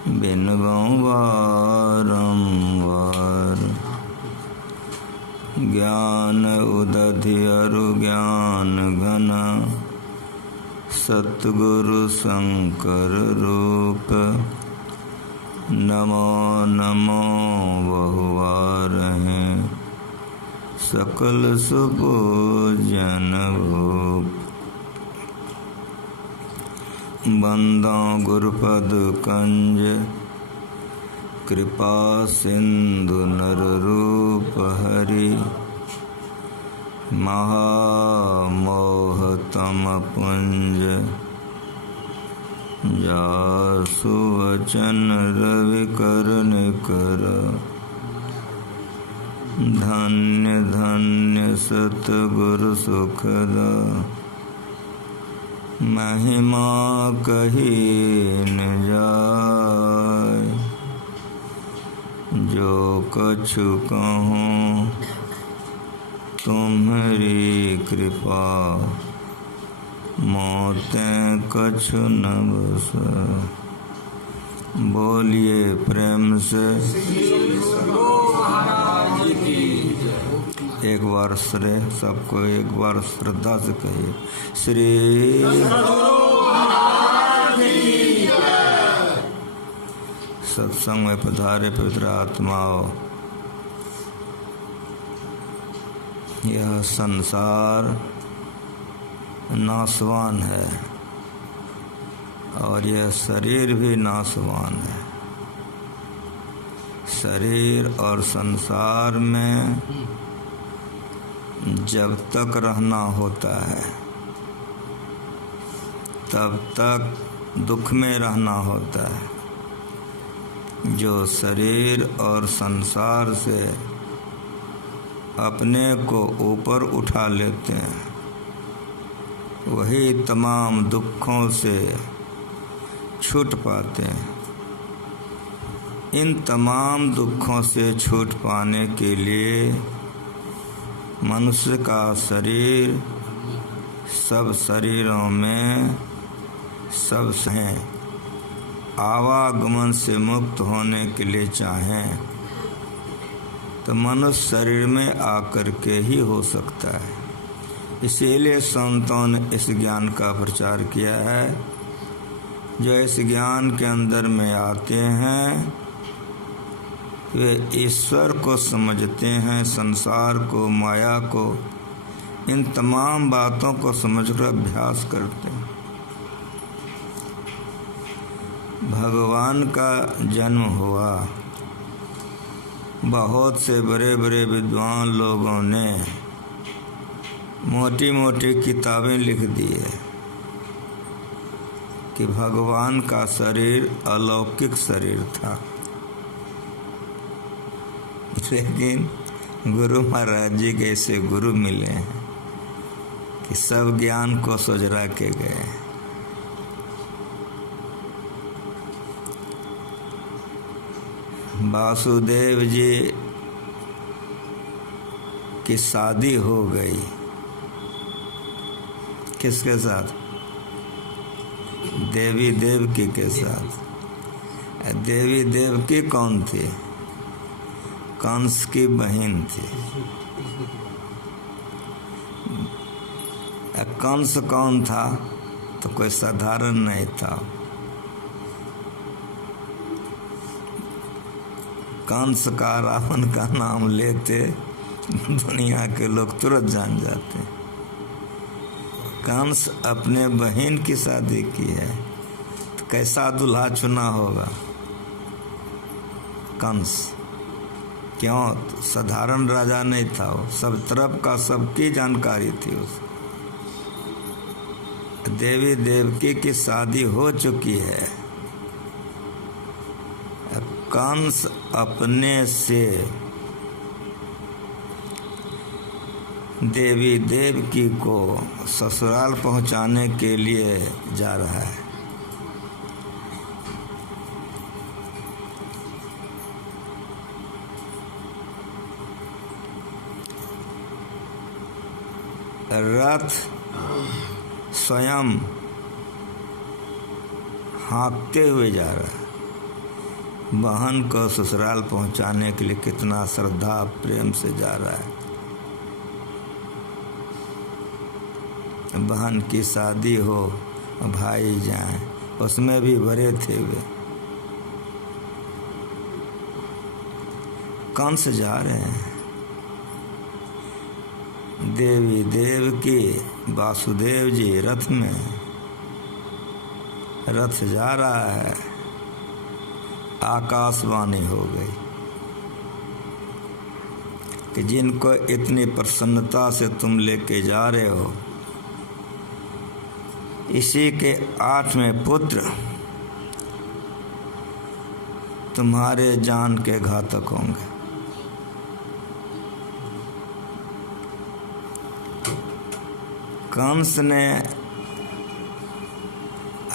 बिनबऊँ बारंबार। ज्ञान उदधि अरु ज्ञान घन, सतगुरु शंकर रूप। नमो नमो बहुवार हैं, सकल सुपूजन भूप। बंदो गुरुपद कंज, कृपा सिंधु नर रूप हरि। महामोहतम पुंज, जासु वचन रवि कर निकर। धन्य धन्य सतगुरु सुखदा, महिमा कही न जाय। जो कछु कहूँ तुम्हारी कृपा, मोतें कछु न बस। बोलिए प्रेम से एक बार श्रे सबको एक बार श्रद्धा से कहिए, श्री सत्संग में पधारे पवित्र आत्माओं। यह संसार नाशवान है और यह शरीर भी नाशवान है। शरीर और संसार में जब तक रहना होता है तब तक दुख में रहना होता है। जो शरीर और संसार से अपने को ऊपर उठा लेते हैं वही तमाम दुखों से छूट पाते हैं। इन तमाम दुखों से छूट पाने के लिए मनुष्य का शरीर सब शरीरों में सब हैं आवागमन से मुक्त होने के लिए चाहें तो मनुष्य शरीर में आकर के ही हो सकता है। इसीलिए संतों ने इस ज्ञान का प्रचार किया है। जो इस ज्ञान के अंदर में आते हैं वे ईश्वर को समझते हैं, संसार को, माया को, इन तमाम बातों को समझकर अभ्यास करते हैं। भगवान का जन्म हुआ, बहुत से बड़े बड़े विद्वान लोगों ने मोटी मोटी किताबें लिख दी है कि भगवान का शरीर अलौकिक शरीर था। लेकिन गुरु महाराज जी के ऐसे गुरु मिले हैं कि सब ज्ञान को सोजरा के गए। वासुदेव जी की शादी हो गई, किसके साथ? देवी देवकी के साथ। देवी देवकी कौन थी? कंस की बहन थी। कंस कौन था? तो कोई साधारण नहीं था। कंस का, रावण का नाम लेते दुनिया के लोग तुरंत जान जाते। कंस अपने बहन की शादी की है तो कैसा दूल्हा चुना होगा कंस? क्यों? तो साधारण राजा नहीं था वो, सब तरफ का सबकी जानकारी थी उसको। देवी देवकी की शादी हो चुकी है। कंस अपने से देवी देवकी को ससुराल पहुंचाने के लिए जा रहा है। रथ स्वयं हाँकते हुए जा रहा है। बहन को ससुराल पहुंचाने के लिए कितना श्रद्धा प्रेम से जा रहा है। बहन की शादी हो, भाई जाए, उसमें भी भरे थे वे। कंस जा रहे हैं, देवी देवकी वासुदेव जी रथ में, रथ जा रहा है। आकाशवाणी हो गई कि जिनको इतनी प्रसन्नता से तुम लेके जा रहे हो, इसी के 8वें पुत्र तुम्हारे जान के घातक होंगे। कंस ने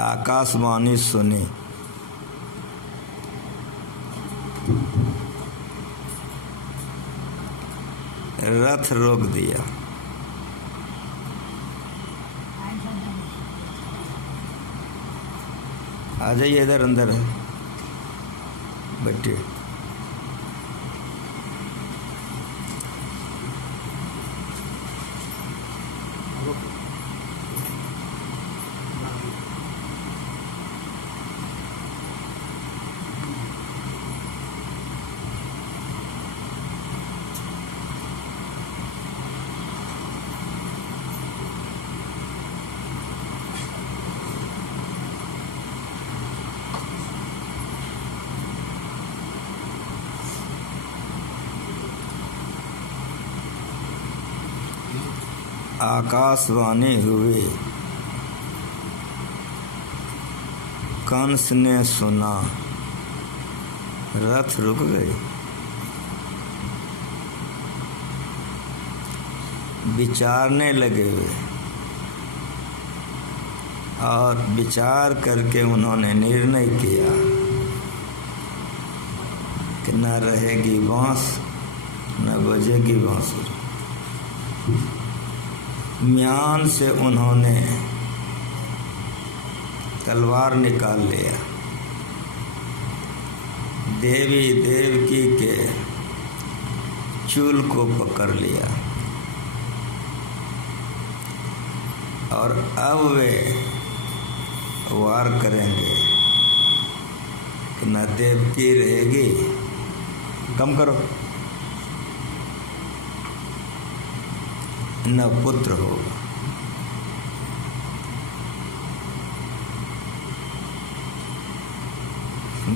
आकाशवाणी सुनी, रथ रोक दिया। आ जाइए इधर अंदर है, बैठिए। आकाशवाणी हुई, कंस ने सुना, रथ रुक गई। विचारने लगे और विचार करके उन्होंने निर्णय किया कि न रहेगी बांस न बजेगी बांसुरी। म्यान से उन्होंने तलवार निकाल लिया, देवी देवकी के चूल को पकड़ लिया और अब वे वार करेंगे कि न देवकी रहेगी, कम करो, न पुत्र होगा।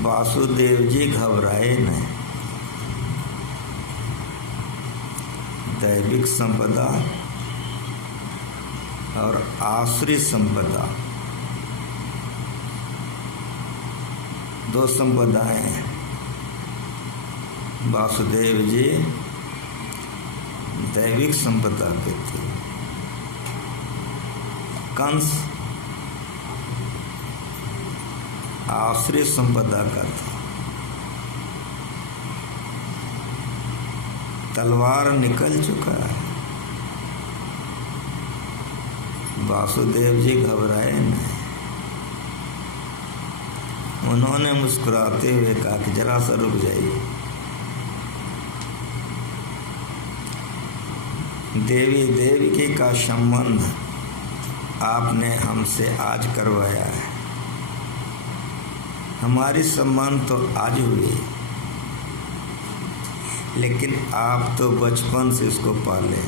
वासुदेव जी घबराए नहीं। दैविक संपदा और आसुरी संपदा, दो संपदाएं। वासुदेव जी दैविक संपदा के थे, कंस आसुरी संपदा का था। तलवार निकल चुका है। वासुदेव जी घबराए नहीं। उन्होंने मुस्कुराते हुए कहा कि जरा सा रुक जाइए। देवी देवकी का संबंध आपने हमसे आज करवाया है। हमारी संबंध तो आज हुई, लेकिन आप तो बचपन से इसको पाले।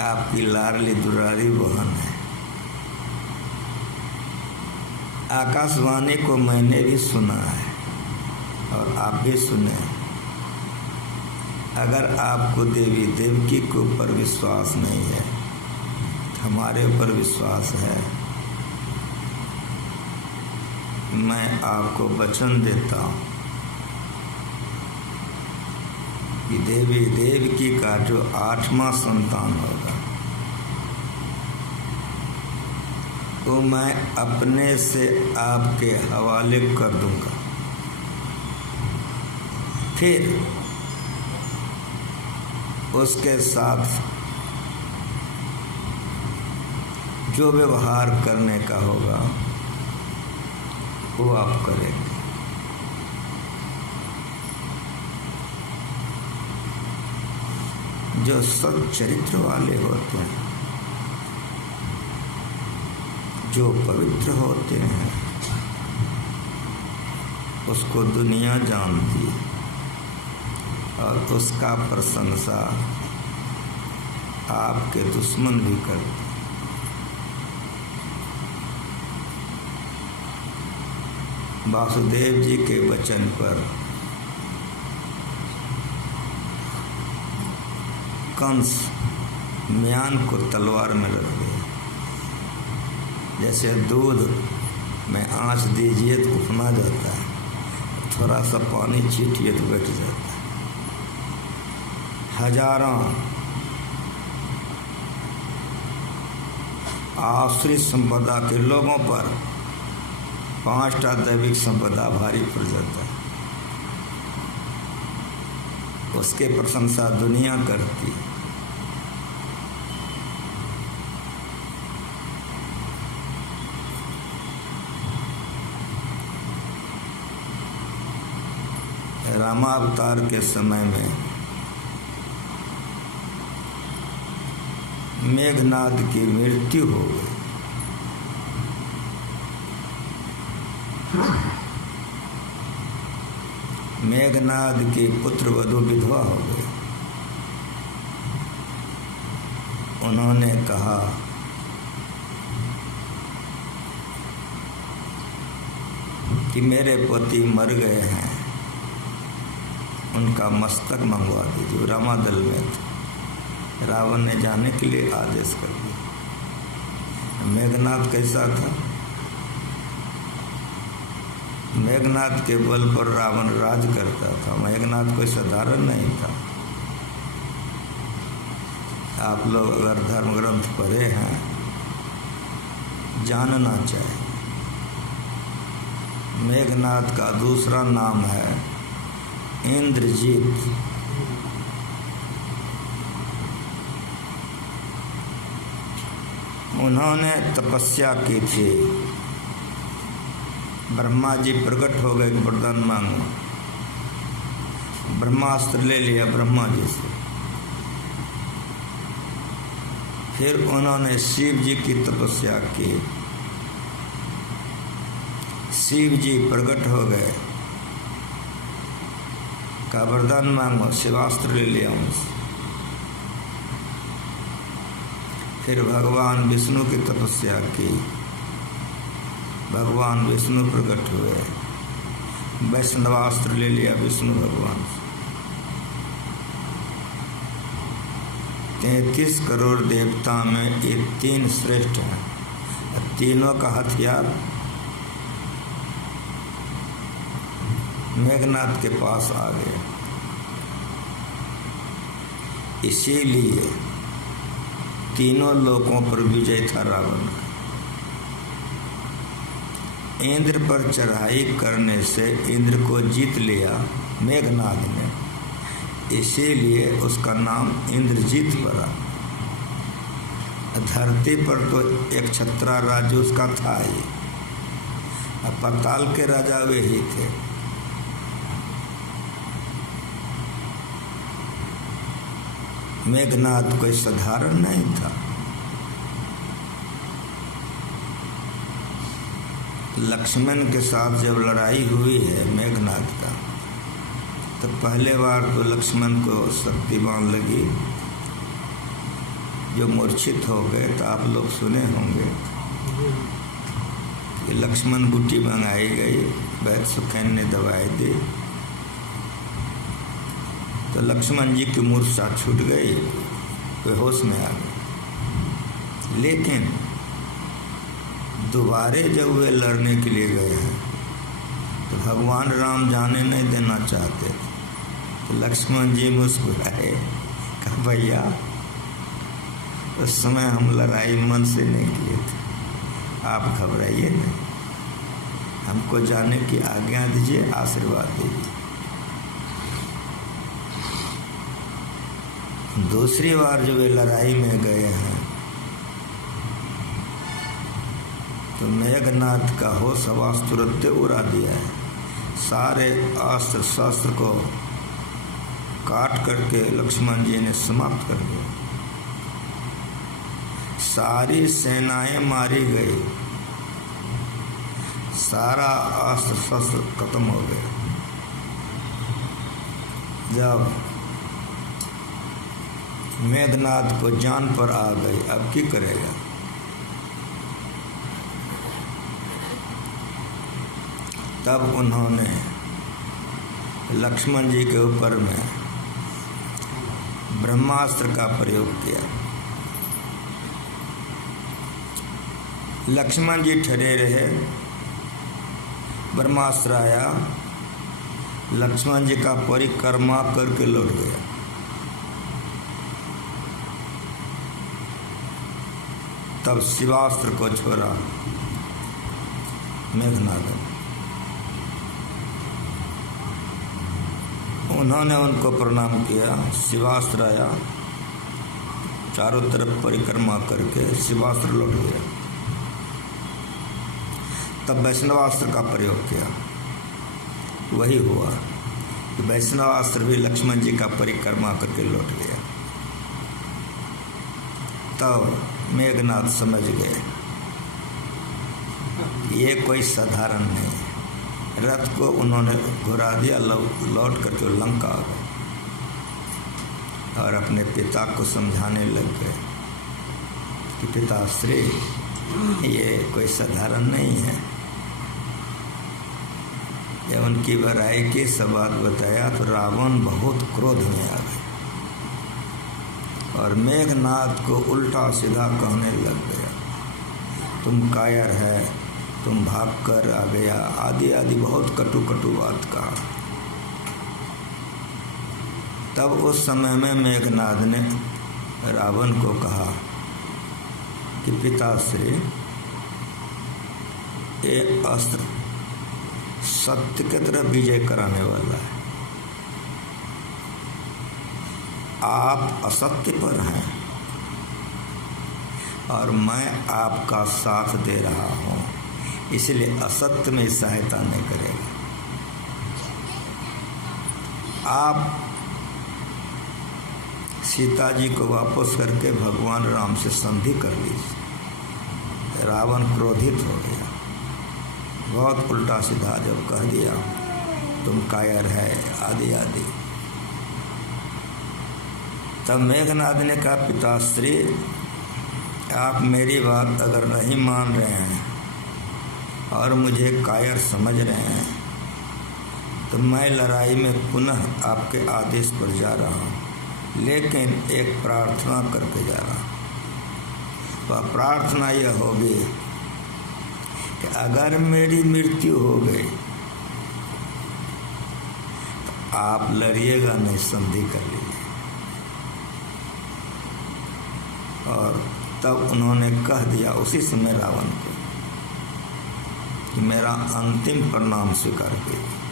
आपकी लाडली दुलारी बहन है। आकाशवाणी को मैंने भी सुना है और आप भी सुने। अगर आपको देवी देवकी के ऊपर विश्वास नहीं है, हमारे ऊपर विश्वास है। मैं आपको वचन देता हूँ कि देवी देवकी का जो 8वां संतान होगा, वो मैं अपने से आपके हवाले कर दूंगा। फिर उसके साथ जो व्यवहार करने का होगा वो आप करेंगे। जो सच्चरित्र वाले होते हैं, जो पवित्र होते हैं, उसको दुनिया जानती है और उसका प्रशंसा आपके दुश्मन भी करते। वासुदेव जी के वचन पर कंस म्यान को तलवार में रख दिया। जैसे दूध में आँच दीजिए तो उफना जाता है, थोड़ा सा पानी छीटिए तो बैठ जाता है। हजारों आश्रित संपदा के लोगों पर 5टा दैविक संपदा भारी पड़ जाता है। उसके प्रशंसा दुनिया करती है। रामावतार के समय में मेघनाद की मृत्यु हो गई। मेघनाद के पुत्र वधु विधवा हो गए। उन्होंने कहा कि मेरे पति मर गए हैं, उनका मस्तक मंगवा दीजिए। रामादल में थे। रावण ने जाने के लिए आदेश कर दिया। मेघनाद कैसा था? मेघनाद के बल पर रावण राज करता था। मेघनाद कोई साधारण नहीं था। आप लोग अगर धर्म ग्रंथ पढ़े हैं, जानना चाहिए। मेघनाद का दूसरा नाम है इंद्रजीत। उन्होंने तपस्या की थी। ब्रह्मा जी प्रकट हो गए, वरदान मांगो। ब्रह्मास्त्र ले लिया ब्रह्मा जी से। फिर उन्होंने शिव जी की तपस्या की। शिव जी प्रकट हो गए, का वरदान मांगो। शिवास्त्र ले लिया उनसे। फिर भगवान विष्णु की तपस्या की। भगवान विष्णु प्रकट हुए। वैष्णवास्त्र ले लिया विष्णु भगवान से। 33 करोड़ देवता में ये 3 श्रेष्ठ हैं। तीनों का हथियार मेघनाद के पास आ गया। इसीलिए तीनों लोकों पर विजय था रावण का। इंद्र पर चढ़ाई करने से इंद्र को जीत लिया मेघनाद ने, इसीलिए उसका नाम इंद्रजीत पड़ा। धरती पर तो एक छत्रा राज्य उसका था ही, और पाताल के राजा वे ही थे। मेघनाद कोई साधारण नहीं था। लक्ष्मण के साथ जब लड़ाई हुई है मेघनाद का, तो पहले बार तो लक्ष्मण को शक्तिबान लगी, जो मूर्छित हो गए। तो आप लोग सुने होंगे कि लक्ष्मण बूटी मंगाई गई, वैद्य सुखेन ने दवाई दी, तो लक्ष्मण जी की मूर्छा छूट गई, वे होश में आ गए। लेकिन दोबारे जब वे लड़ने के लिए गए हैं, तो भगवान राम जाने नहीं देना चाहते थे। तो लक्ष्मण जी मुस्कुराए, कहा भैया उस समय हम लड़ाई मन से नहीं किए थे, आप घबराइए नहीं, हमको जाने की आज्ञा दीजिए, आशीर्वाद दीजिए। दूसरी बार जब वे लड़ाई में गए हैं, तो तो मेघनाथ का होश हवास तुरंत उड़ा दिया है। सारे अस्त्र शस्त्र को काट करके लक्ष्मण जी ने समाप्त कर दिया। सारी सेनाएं मारी गई, सारा अस्त्र शस्त्र खत्म हो गया। जब मेघनाथ को जान पर आ गई, अब क्या करेगा। तब उन्होंने लक्ष्मण जी के ऊपर में ब्रह्मास्त्र का प्रयोग किया। लक्ष्मण जी ठहरे रहे, ब्रह्मास्त्र आया, लक्ष्मण जी का परिक्रमा करके लौट गया। तब शिवास्त्र को छोड़ा मेघनाद। उन्होंने उनको प्रणाम किया, शिवास्त्र आया, चारों तरफ परिक्रमा करके शिवास्त्र लौट गया। तब वैष्णवास्त्र का प्रयोग किया, वही हुआ कि वैष्णवास्त्र भी लक्ष्मण जी का परिक्रमा करके लौट गया। तब मेघनाथ समझ गए ये कोई साधारण नहीं। रथ को उन्होंने घुरा दिया, लौट करके लंका आ गए और अपने पिता को समझाने लग गए कि पिताश्री ये कोई साधारण नहीं है। जब उनकी बड़ाई की सब बात बताया तो रावण बहुत क्रोध में आ गए और मेघनाथ को उल्टा सीधा कहने लग गया, तुम कायर है, तुम भाग कर आ गया, आदि आदि बहुत कटु कटु बात कहा। तब उस समय में मेघनाथ ने रावण को कहा कि पिताश्री ये अस्त्र सत्य की तरफ विजय कराने वाला है। आप असत्य पर हैं और मैं आपका साथ दे रहा हूँ, इसलिए असत्य में सहायता नहीं करेगा। आप सीता जी को वापस करके भगवान राम से संधि कर लीजिए। रावण क्रोधित हो गया, बहुत उल्टा सीधा जब कह दिया तुम कायर है आदि आदि। तब मेघनाथ ने कहा, पिताश्री आप मेरी बात अगर नहीं मान रहे हैं और मुझे कायर समझ रहे हैं तो मैं लड़ाई में पुनः आपके आदेश पर जा रहा हूँ, लेकिन एक प्रार्थना करके जा रहा हूँ। वह प्रार्थना यह होगी कि अगर मेरी मृत्यु हो गई तो आप लड़िएगा नहीं, संधि कर लीजिए। और तब उन्होंने कह दिया उसी समय रावण को कि मेरा अंतिम प्रणाम स्वीकार कीजिए।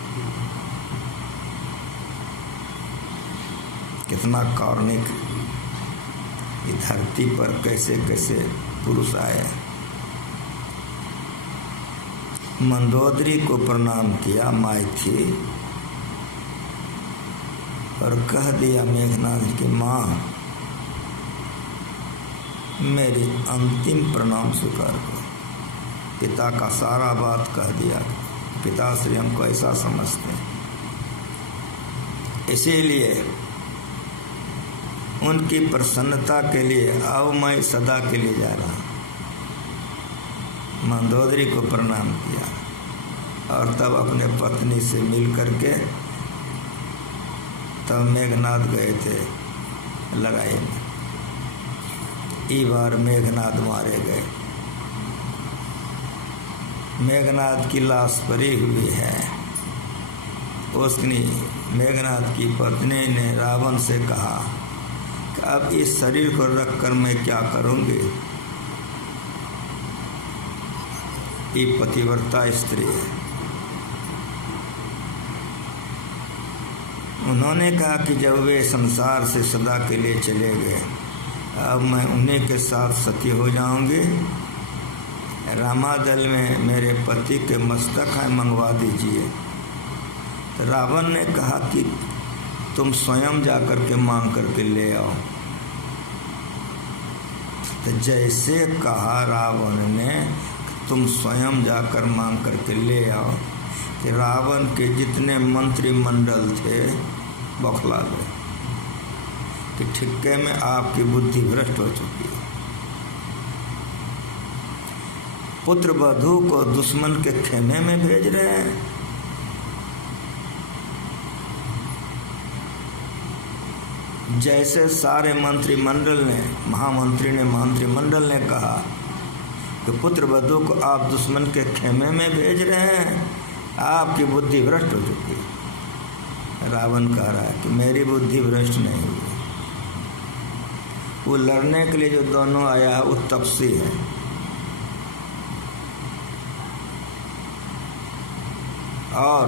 कितना कारुणिक, इस धरती पर कैसे कैसे पुरुष आए। मंदोदरी को प्रणाम किया मायथी और कह दिया मेघनाथ की माँ मेरी अंतिम प्रणाम स्वीकार करो। पिता का सारा बात कह दिया। पिताश्री हमको ऐसा समझते हैं, इसीलिए उनकी प्रसन्नता के लिए अब मैं सदा के लिए जा रहा हूँ। मंदोदरी को प्रणाम किया और तब अपने पत्नी से मिल करके तब मेघनाथ गए थे लड़ाई में। ई बार मेघनाथ मारे गए। मेघनाथ की लाश पड़ी हुई है। उसने मेघनाथ की पत्नी ने रावण से कहा कि अब इस शरीर को रखकर मैं क्या करूँगी। ये पतिव्रता स्त्री है। उन्होंने कहा कि जब वे संसार से सदा के लिए चले गए, अब मैं उन्हीं के साथ सती हो जाऊंगी, रामादल में मेरे पति के मस्तक हैं, मंगवा दीजिए। तो रावण ने कहा कि तुम स्वयं जाकर के मांग करके ले आओ। तो जैसे कहा रावण ने तुम स्वयं जाकर मांग करके ले आओ, कि रावण के जितने मंत्रिमंडल थे बौखला गए कि ठिक्के में आपकी बुद्धि भ्रष्ट हो चुकी है। पुत्र वधू को दुश्मन के खेमे में भेज रहे हैं। जैसे सारे मंत्रिमंडल ने, मंत्रिमंडल ने कहा कि पुत्र वधू को आप दुश्मन के खेमे में भेज रहे हैं, आपकी बुद्धि भ्रष्ट हो चुकी है। रावण कह रहा है कि मेरी बुद्धि भ्रष्ट नहीं हुई। वो लड़ने के लिए जो दोनों आया है वो तपसी है। और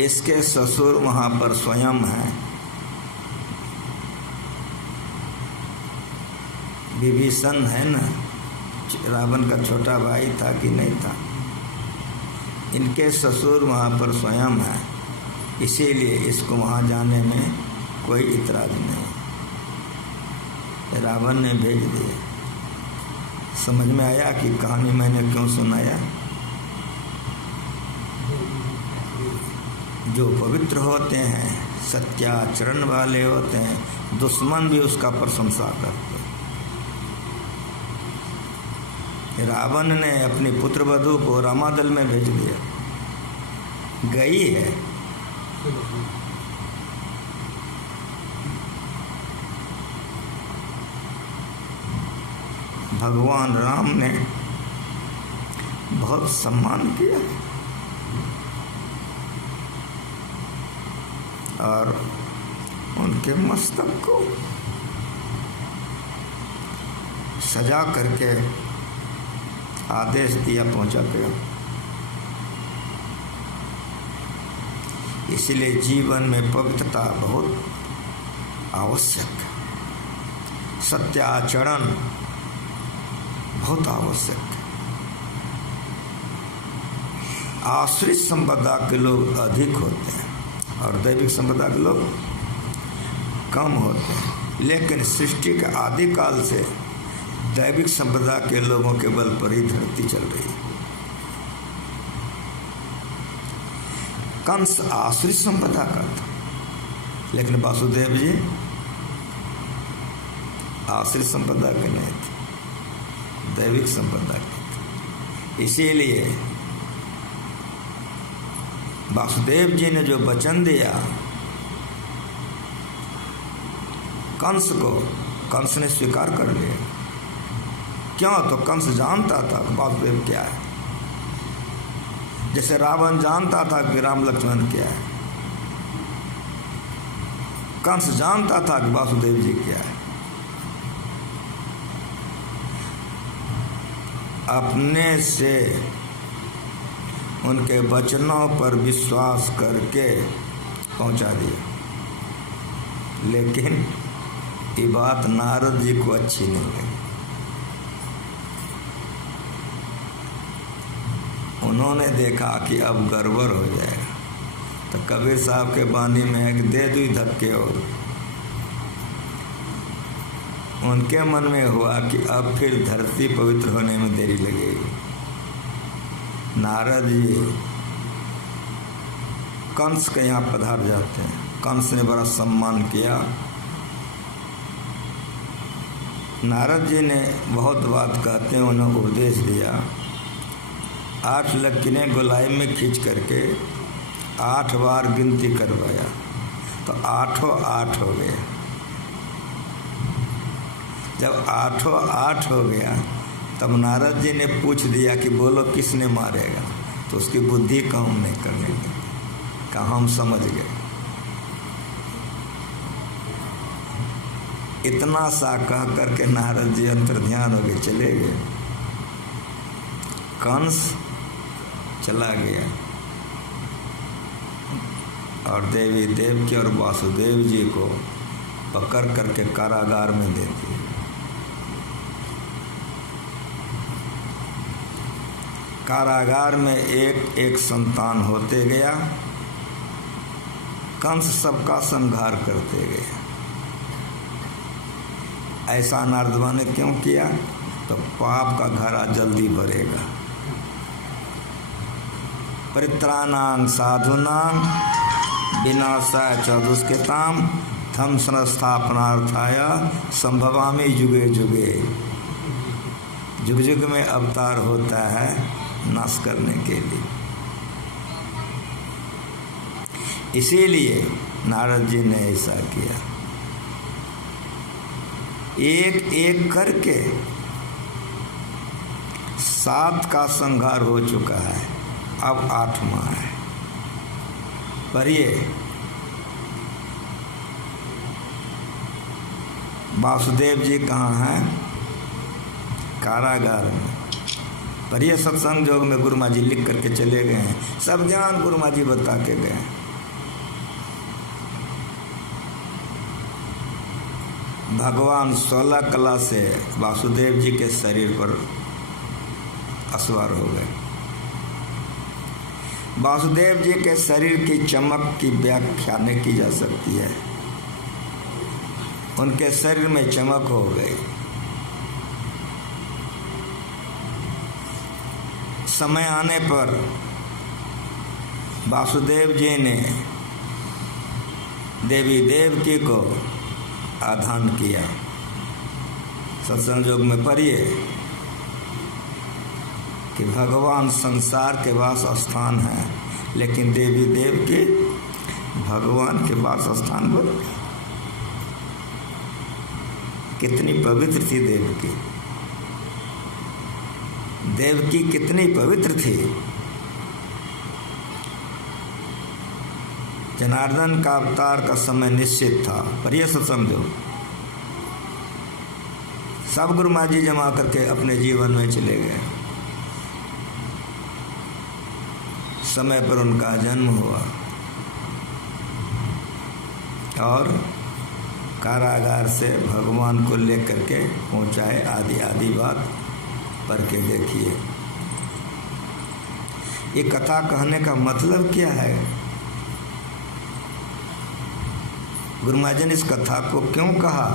इसके ससुर वहाँ पर स्वयं हैं। विभीषण है ना, रावण का छोटा भाई था कि नहीं था, इनके ससुर वहाँ पर स्वयं है, इसीलिए इसको वहाँ जाने में कोई इतराज नहीं। रावण ने भेज दिया। समझ में आया कि कहानी मैंने क्यों सुनाया? जो पवित्र होते हैं, सत्याचरण वाले होते हैं, दुश्मन भी उसका प्रशंसा करते हैं। रावण ने अपनी पुत्र वधू को रामादल में भेज दिया, गई है। भगवान राम ने बहुत सम्मान किया और उनके मस्तक को सजा करके आदेश दिया, पहुंचा गया। इसलिए जीवन में पवित्रता बहुत आवश्यक है, सत्याचरण बहुत आवश्यक है। आश्रित संपदा के लोग अधिक होते हैं और दैविक संपदा के लोग कम होते हैं, लेकिन सृष्टि के आदिकाल से दैविक संपदा के लोगों के बल पर ही धरती चल रही है। कंस आश्रित संपदा का था, लेकिन वासुदेव जी आश्रित संपदा के नहीं थे, दैविक संपदा के थे। इसीलिए वासुदेव जी ने जो वचन दिया कंस को, कंस ने स्वीकार कर लिया। क्यों? तो कंस जानता था कि वासुदेव क्या है, जैसे रावण जानता था कि राम लक्ष्मण क्या है, कंस जानता था कि वासुदेव जी क्या है। अपने से उनके वचनों पर विश्वास करके पहुंचा दिया, लेकिन ये बात नारद जी को अच्छी नहीं लगी। उन्होंने देखा कि अब गड़बड़ हो जाएगा, तो कबीर साहब के वाणी में है कि दे दू धक्के। और उनके मन में हुआ कि अब फिर धरती पवित्र होने में देरी लगेगी। नारद जी कंस के यहाँ पधार जाते हैं। कंस ने बड़ा सम्मान किया। नारद जी ने बहुत बात कहते हैं, उन्हें उपदेश दिया। 8 लकीरें गोलाई में खींच करके 8 बार गिनती करवाया, तो 8 हो गया। जब 8 हो गया तब नारद जी ने पूछ दिया कि बोलो किसने मारेगा, तो उसकी बुद्धि काम नहीं करने लगी। कहा हम समझ गए। इतना सा कह करके नारद जी अंतर्ध्यान हो गए, चले गए। कंस चला गया और देवी देवकी और वासुदेव जी को पकड़ करके कारागार में दे दिया। कारागार में एक एक संतान होते गया, कंस सबका संहार करते गया। ऐसा नारदवा ने क्यों किया? तो पाप का घड़ा जल्दी भरेगा। परित्राणां साधूनां विनाशाय च दुष्कृतां धम्म संस्थापनार्थाय संभवामि युगे युगे। जुग जुग में अवतार होता है नाश करने के लिए। इसीलिए नारद जी ने ऐसा किया। एक एक करके 7 का संहार हो चुका है, अब 8वां है। पर ये वासुदेव जी कहाँ हैं? कारागार में। पर ये सत्संग योग में गुरुमा जी लिख करके चले गए हैं, सब ज्ञान गुरुमा जी बता के गए। भगवान 16 कला से वासुदेव जी के शरीर पर असवार हो गए। वासुदेव जी के शरीर की चमक की व्याख्या नहीं की जा सकती है। उनके शरीर में चमक हो गई। समय आने पर वासुदेव जी ने देवी देवकी को आधान किया। सत्संग योग में पढ़िए कि भगवान संसार के वास स्थान है, लेकिन देवी देवकी भगवान के वास स्थान पर। कितनी पवित्र थी देवकी, देवकी कितनी पवित्र थी। जनार्दन का अवतार का समय निश्चित था, पर यह सब समझो, सब गुरु माँ जी जमा करके अपने जीवन में चले गए। समय पर उनका जन्म हुआ और कारागार से भगवान को लेकर के पहुंचाए। आदि आदि बात पढ़ के देखिए। ये कथा कहने का मतलब क्या है? गुरु महाराज ने इस कथा को क्यों कहा?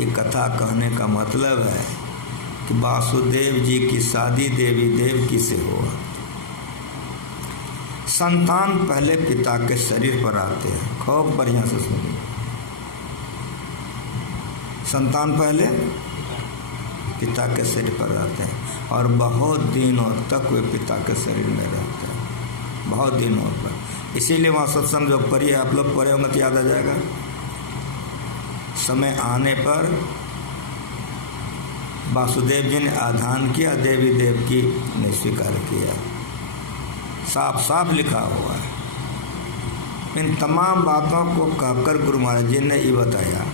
ये कथा कहने का मतलब है कि वासुदेव जी की शादी देवी देवकी से हुआ। संतान पहले पिता के शरीर पर आते हैं। खूब बढ़िया से सुनिए। संतान पहले पिता के शरीर पर आते हैं और बहुत दिनों तक वे पिता के शरीर में रहते हैं, बहुत दिनों तक। इसीलिए वहाँ सत्संग जो पढ़िए, आप लोग पढ़े होंगे तो याद आ जाएगा। समय आने पर वासुदेव जी ने आधान किया, देवी देवकी ने स्वीकार किया। साफ साफ लिखा हुआ है। इन तमाम बातों को कहकर गुरु महाराज जी ने ये बताया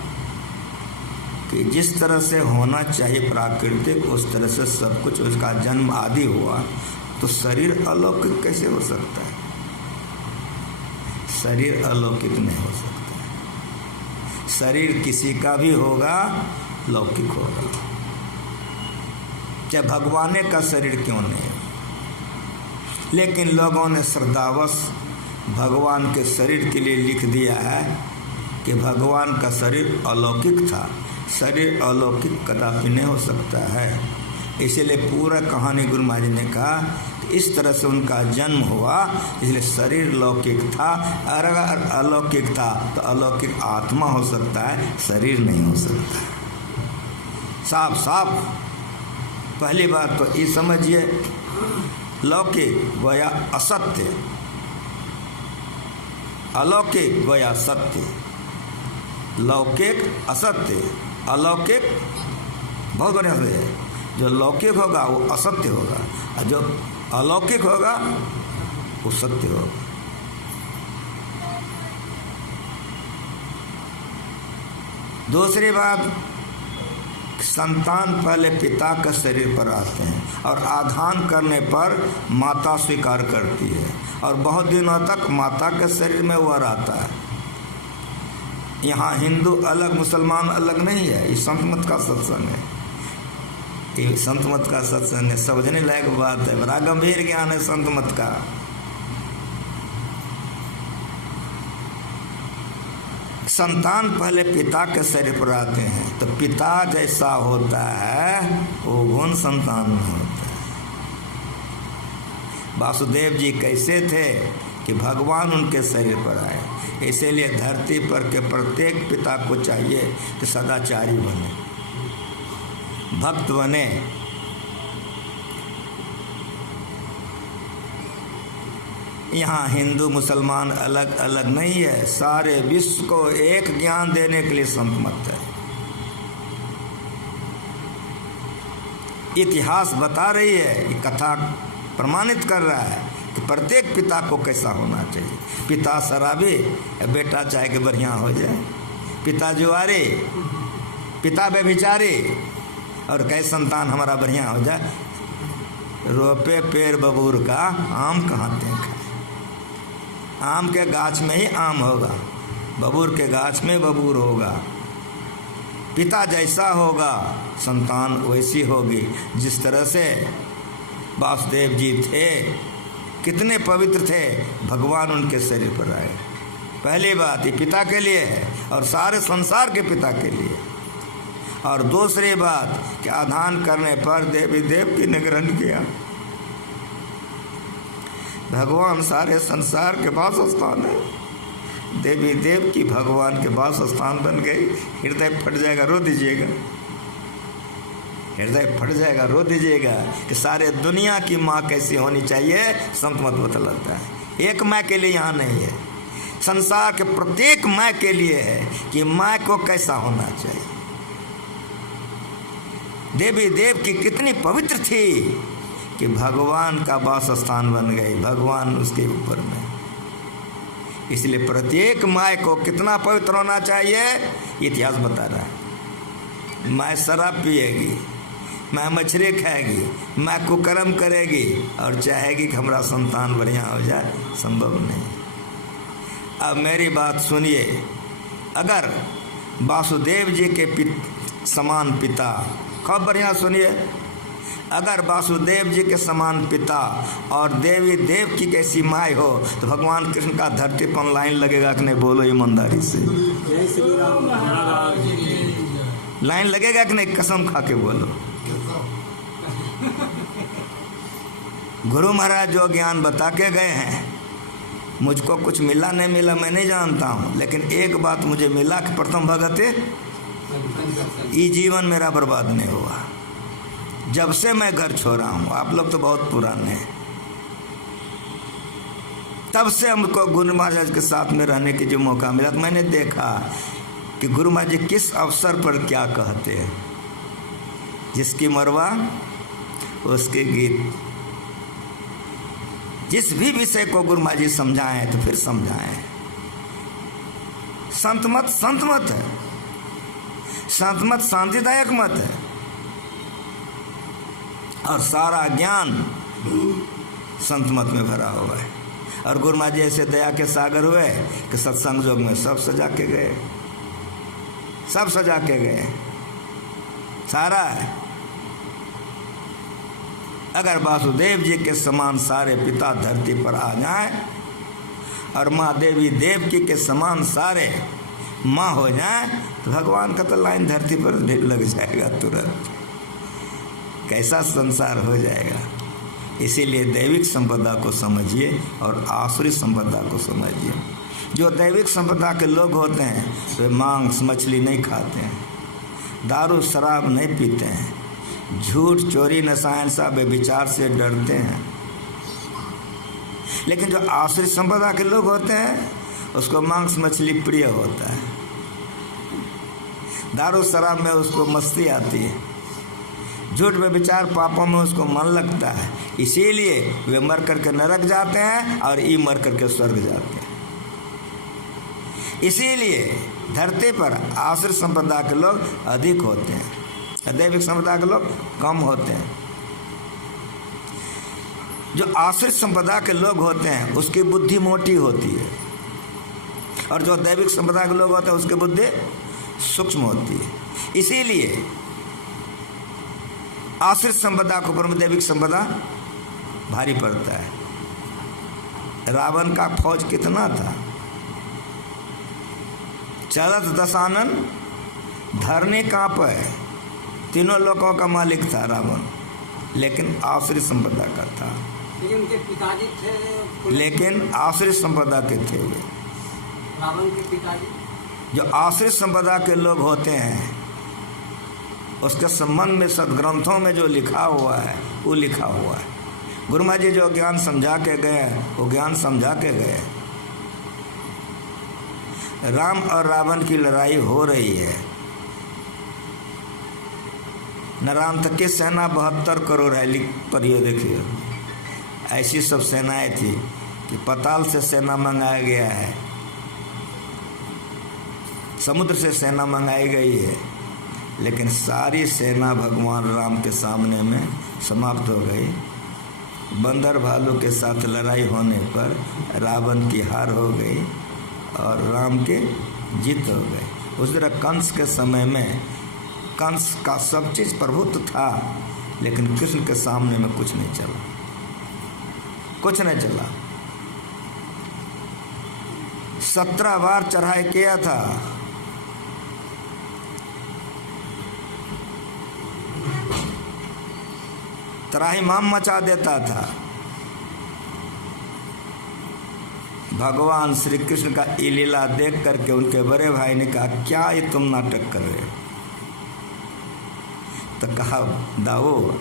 कि जिस तरह से होना चाहिए प्राकृतिक, उस तरह से सब कुछ, उसका जन्म आदि हुआ, तो शरीर अलौकिक कैसे हो सकता है? शरीर अलौकिक नहीं हो सकता। शरीर किसी का भी होगा, लौकिक होगा। चाहे भगवान का शरीर क्यों नहीं, लेकिन लोगों ने श्रद्धावश भगवान के शरीर के लिए लिख दिया है कि भगवान का शरीर अलौकिक था। शरीर अलौकिक कदापि नहीं हो सकता है। इसीलिए पूरा कहानी गुरु महाराज जी ने कहा कि इस तरह से उनका जन्म हुआ, इसलिए शरीर लौकिक था। और अगर अलौकिक था तो अलौकिक आत्मा हो सकता है, शरीर नहीं हो सकता। साफ साफ पहली बात तो ये समझिए, लौकिक गोया असत्य, अलौकिक गोया सत्य। लौकिक असत्य, अलौकिक बहुत बढ़िया से है। जो लौकिक होगा वो असत्य होगा, और जो अलौकिक होगा वो सत्य होगा। दूसरी बात, संतान पहले पिता के शरीर पर आते हैं और आधान करने पर माता स्वीकार करती है और बहुत दिनों तक माता के शरीर में वह रहता है। यहाँ हिंदू अलग मुसलमान अलग नहीं है, ये संत मत का सत्संग है। ये संत मत का सत्संग है, समझने लायक बात है, बड़ा गंभीर ज्ञान है संत मत का। संतान पहले पिता के शरीर पर आते हैं, तो पिता जैसा होता है वो गुण संतान में होता है। वासुदेव जी कैसे थे कि भगवान उनके शरीर पर आए, इसीलिए धरती पर के प्रत्येक पिता को चाहिए कि सदाचारी बने, भक्त बने। यहाँ हिंदू मुसलमान अलग अलग नहीं है, सारे विश्व को एक ज्ञान देने के लिए संत मत है। इतिहास बता रही है, ये कथा प्रमाणित कर रहा है कि प्रत्येक पिता को कैसा होना चाहिए। पिता शराबी, बेटा चाहे कि बढ़िया हो जाए, पिता जुआरी, पिता व्यभिचारी, और कई संतान हमारा बढ़िया हो जाए। रोपे पेड़ बबूर का आम कहाँ देखा? आम के गाछ में ही आम होगा, बबूर के गाछ में बबूर होगा। पिता जैसा होगा संतान वैसी होगी। जिस तरह से वासुदेव जी थे, कितने पवित्र थे, भगवान उनके शरीर पर आए। पहली बात ये पिता के लिए है और सारे संसार के पिता के लिए। और दूसरी बात कि आधान करने पर देवी देव की ने ग्रहण किया। भगवान सारे संसार के वास स्थान है, देवी देव की भगवान के वास स्थान बन गई। हृदय फट जाएगा, रो दीजिएगा, हृदय फट जाएगा, रो दीजिएगा कि सारे दुनिया की माँ कैसी होनी चाहिए संत मत बतलाता है। एक माँ के लिए यहाँ नहीं है, संसार के प्रत्येक माँ के लिए है कि माँ को कैसा होना चाहिए। देवी देव की कितनी पवित्र थी कि भगवान का वास स्थान बन गई, भगवान उसके ऊपर में। इसलिए प्रत्येक माँ को कितना पवित्र होना चाहिए इतिहास बता रहा है। माँ शराब पिएगी, माँ मछली खाएगी, माँ कुकर्म करेगी और चाहेगी कि हमारा संतान बढ़िया हो जाए, संभव नहीं। अब मेरी बात सुनिए, अगर वासुदेव जी के समान पिता, खूब बढ़िया सुनिए, अगर वासुदेव जी के समान पिता और देवी देव की कैसी माँ हो तो भगवान कृष्ण का धरती पर लाइन लगेगा कि नहीं? बोलो ईमानदारी से, लाइन लगेगा कि नहीं? कसम खा के बोलो। गुरु महाराज जो ज्ञान बता के गए हैं, मुझको कुछ मिला नहीं मिला मैं नहीं जानता हूँ, लेकिन एक बात मुझे मिला कि प्रथम भगत ये जीवन मेरा बर्बाद नहीं हुआ। जब से मैं घर छोड़ा हूँ, आप लोग तो बहुत पुराने हैं, तब से हमको गुरु महाराज के साथ में रहने की जो मौका मिला तो मैंने देखा कि गुरु महाराज जी किस अवसर पर क्या कहते हैं। जिसकी मरवा उसके गीत, जिस भी विषय को गुरु महाराज जी समझाएं तो फिर समझाएं। संत मत संत मत है, संत मत शांतिदायक मत है, और सारा ज्ञान संत मत में भरा हुआ है। और गुरु महाराज जी ऐसे दया के सागर हुए कि सत्संग योग में सब सजा के गए, सब सजा के गए, सारा है। अगर वासुदेव जी के समान सारे पिता धरती पर आ जाएं और माँ देवी देवकी के समान सारे माँ हो जाएं तो भगवान का तो लाइन धरती पर लग जाएगा तुरंत। कैसा संसार हो जाएगा। इसीलिए दैविक संपदा को समझिए और आसुरी संपदा को समझिए। जो दैविक संपदा के लोग होते हैं वे मांस मछली नहीं खाते हैं, दारू शराब नहीं पीते हैं, झूठ चोरी नशा सब विचार से डरते हैं। लेकिन जो आसुरी संपदा के लोग होते हैं उसको मांस मछली प्रिय होता है, दारू शराब में उसको मस्ती आती है, झूठ में विचार पापों में उसको मन लगता है। इसीलिए वे मर करके नरक जाते हैं और ई मर करके स्वर्ग जाते हैं। इसीलिए धरती पर आसुरी संपदा के लोग अधिक होते हैं, दैविक संपदा के लोग कम होते हैं। जो आसुरी संपदा के लोग होते हैं उसकी बुद्धि मोटी होती है, और जो दैविक संपदा के लोग होते हैं उसकी बुद्धि सूक्ष्म होती है। इसीलिए आश्रित संपदा के ऊपर में दैविक संपदा भारी पड़ता है। रावण का फौज कितना था? चरत दशानन धरनी कांपे, तीनों लोगों का मालिक था रावण, लेकिन आश्रित संपदा का था। लेकिन उनके पिताजी थे, लेकिन आश्रित संपदा के थे वे। रावण के पिताजी जो आश्रित संपदा के लोग होते हैं, उसके संबंध में सदग्रंथों में जो लिखा हुआ है वो लिखा हुआ है। गुरु महाराज जी जो ज्ञान समझा के गए वो ज्ञान समझा के गए। राम और रावण की लड़ाई हो रही है। नरांत की सेना 72 करोड़ है, पढ़िए देखिए। ऐसी सब सेनाएं थी कि पाताल से सेना मंगाया गया है, समुद्र से सेना मंगाई गई है, लेकिन सारी सेना भगवान राम के सामने में समाप्त हो गई। बंदर भालू के साथ लड़ाई होने पर रावण की हार हो गई और राम के जीत हो गई। उस तरह कंस के समय में कंस का सब चीज प्रभुत्व था, लेकिन कृष्ण के सामने में कुछ नहीं चला, कुछ नहीं चला। 17 बार चढ़ाई किया था, त्राहिमाम मचा देता था। भगवान श्री कृष्ण का ये लीला देख करके उनके बड़े भाई ने कहा, क्या ये तुम नाटक कर रहे हो? तो कहा, दाऊ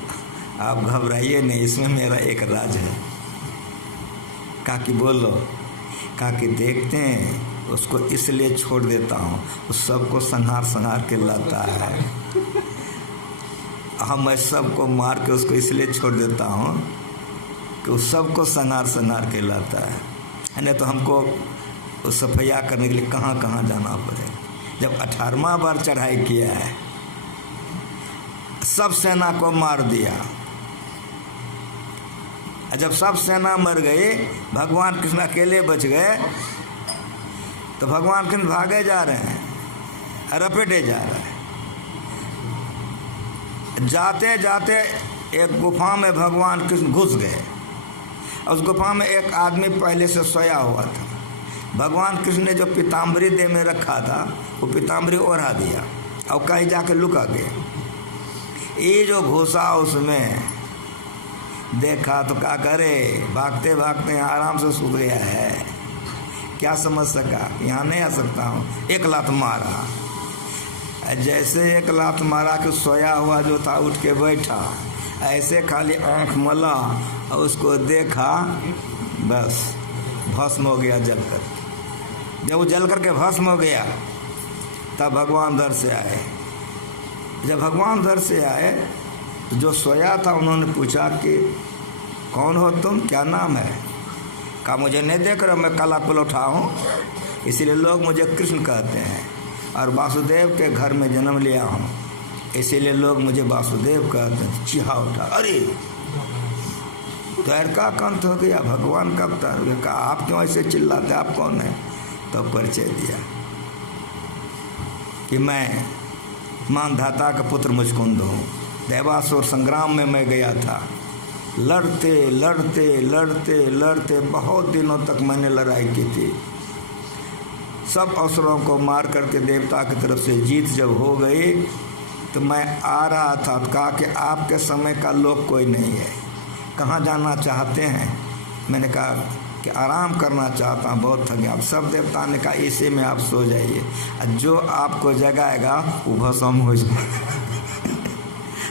आप घबराइए नहीं, इसमें मेरा एक राज है। कहा कि बोलो। कहा कि देखते हैं, उसको इसलिए छोड़ देता हूँ, उस सबको संहार के लाता है। मैं सबको मार के उसको इसलिए छोड़ देता हूँ कि उस सबको संहार के लाता है, नहीं तो हमको उस सफैया करने के लिए कहाँ कहाँ जाना पड़े। जब 18वां बार चढ़ाई किया है, सब सेना को मार दिया। जब सब सेना मर गई, भगवान कृष्ण अकेले बच गए, तो भगवान कृष्ण भागे जा रहे हैं, रपेटे जा रहे हैं। जाते जाते एक गुफा में भगवान कृष्ण घुस गए। उस गुफा में एक आदमी पहले से सोया हुआ था। भगवान कृष्ण ने जो पीताम्बरी देह में रखा था, वो पीताम्बरी ओढ़ा दिया और कहीं जाके लुका गया। ये जो घुसा उसमें देखा तो क्या करे, भागते भागते आराम से सूत गया है, क्या समझ सका, यहाँ नहीं आ सकता हूँ। एक लात मारा, जैसे एक लात मारा कि सोया हुआ जो था उठ के बैठा, ऐसे खाली आंख मला और उसको देखा, बस भस्म हो गया जलकर। जब वो जल करके भस्म हो गया, तब भगवान दर से आए। जब भगवान दर से आए तो जो सोया था उन्होंने पूछा कि कौन हो तुम, क्या नाम है? कहा मुझे नहीं देख रहे, मैं काला पलौठा हूँ, इसीलिए लोग मुझे कृष्ण कहते हैं, और वासुदेव के घर में जन्म लिया हूँ, इसीलिए लोग मुझे वासुदेव कहते हैं। चिहा उठा, अरे तो का कंठ हो गया, भगवान का अवतार। कहा आप क्यों ऐसे चिल्लाते, आप कौन है? तो परिचय दिया कि मैं मानधाता का पुत्र मुचकुंद हूँ। देवासुर संग्राम में मैं गया था, लड़ते लड़ते लड़ते लड़ते बहुत दिनों तक मैंने लड़ाई की थी। सब असुरों को मार करके देवता की तरफ से जीत जब हो गई, तो मैं आ रहा था, तो कहा कि आपके समय का लोग कोई नहीं है, कहाँ जाना चाहते हैं? मैंने कहा कि आराम करना चाहता हूँ, बहुत थक गया। अब सब देवता ने कहा इसी में आप सो जाइए, जो आपको जगाएगा वो भस्म हो जाए।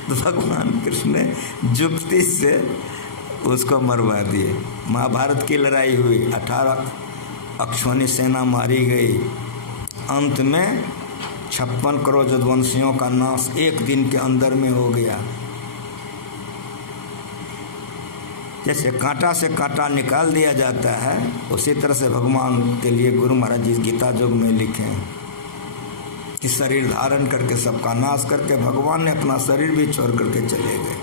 तो भगवान कृष्ण ने जुक्ति से उसको मरवा दिए। महाभारत की लड़ाई हुई, 18 अक्षौणी सेना मारी गई। अंत में 56 करोड़ यदुवंशियों का नाश एक दिन के अंदर में हो गया। जैसे कांटा से कांटा निकाल दिया जाता है, उसी तरह से भगवान के लिए गुरु महाराज जी गीता योग में लिखे हैं कि शरीर धारण करके सबका नाश करके भगवान ने अपना शरीर भी छोड़ करके चले गए।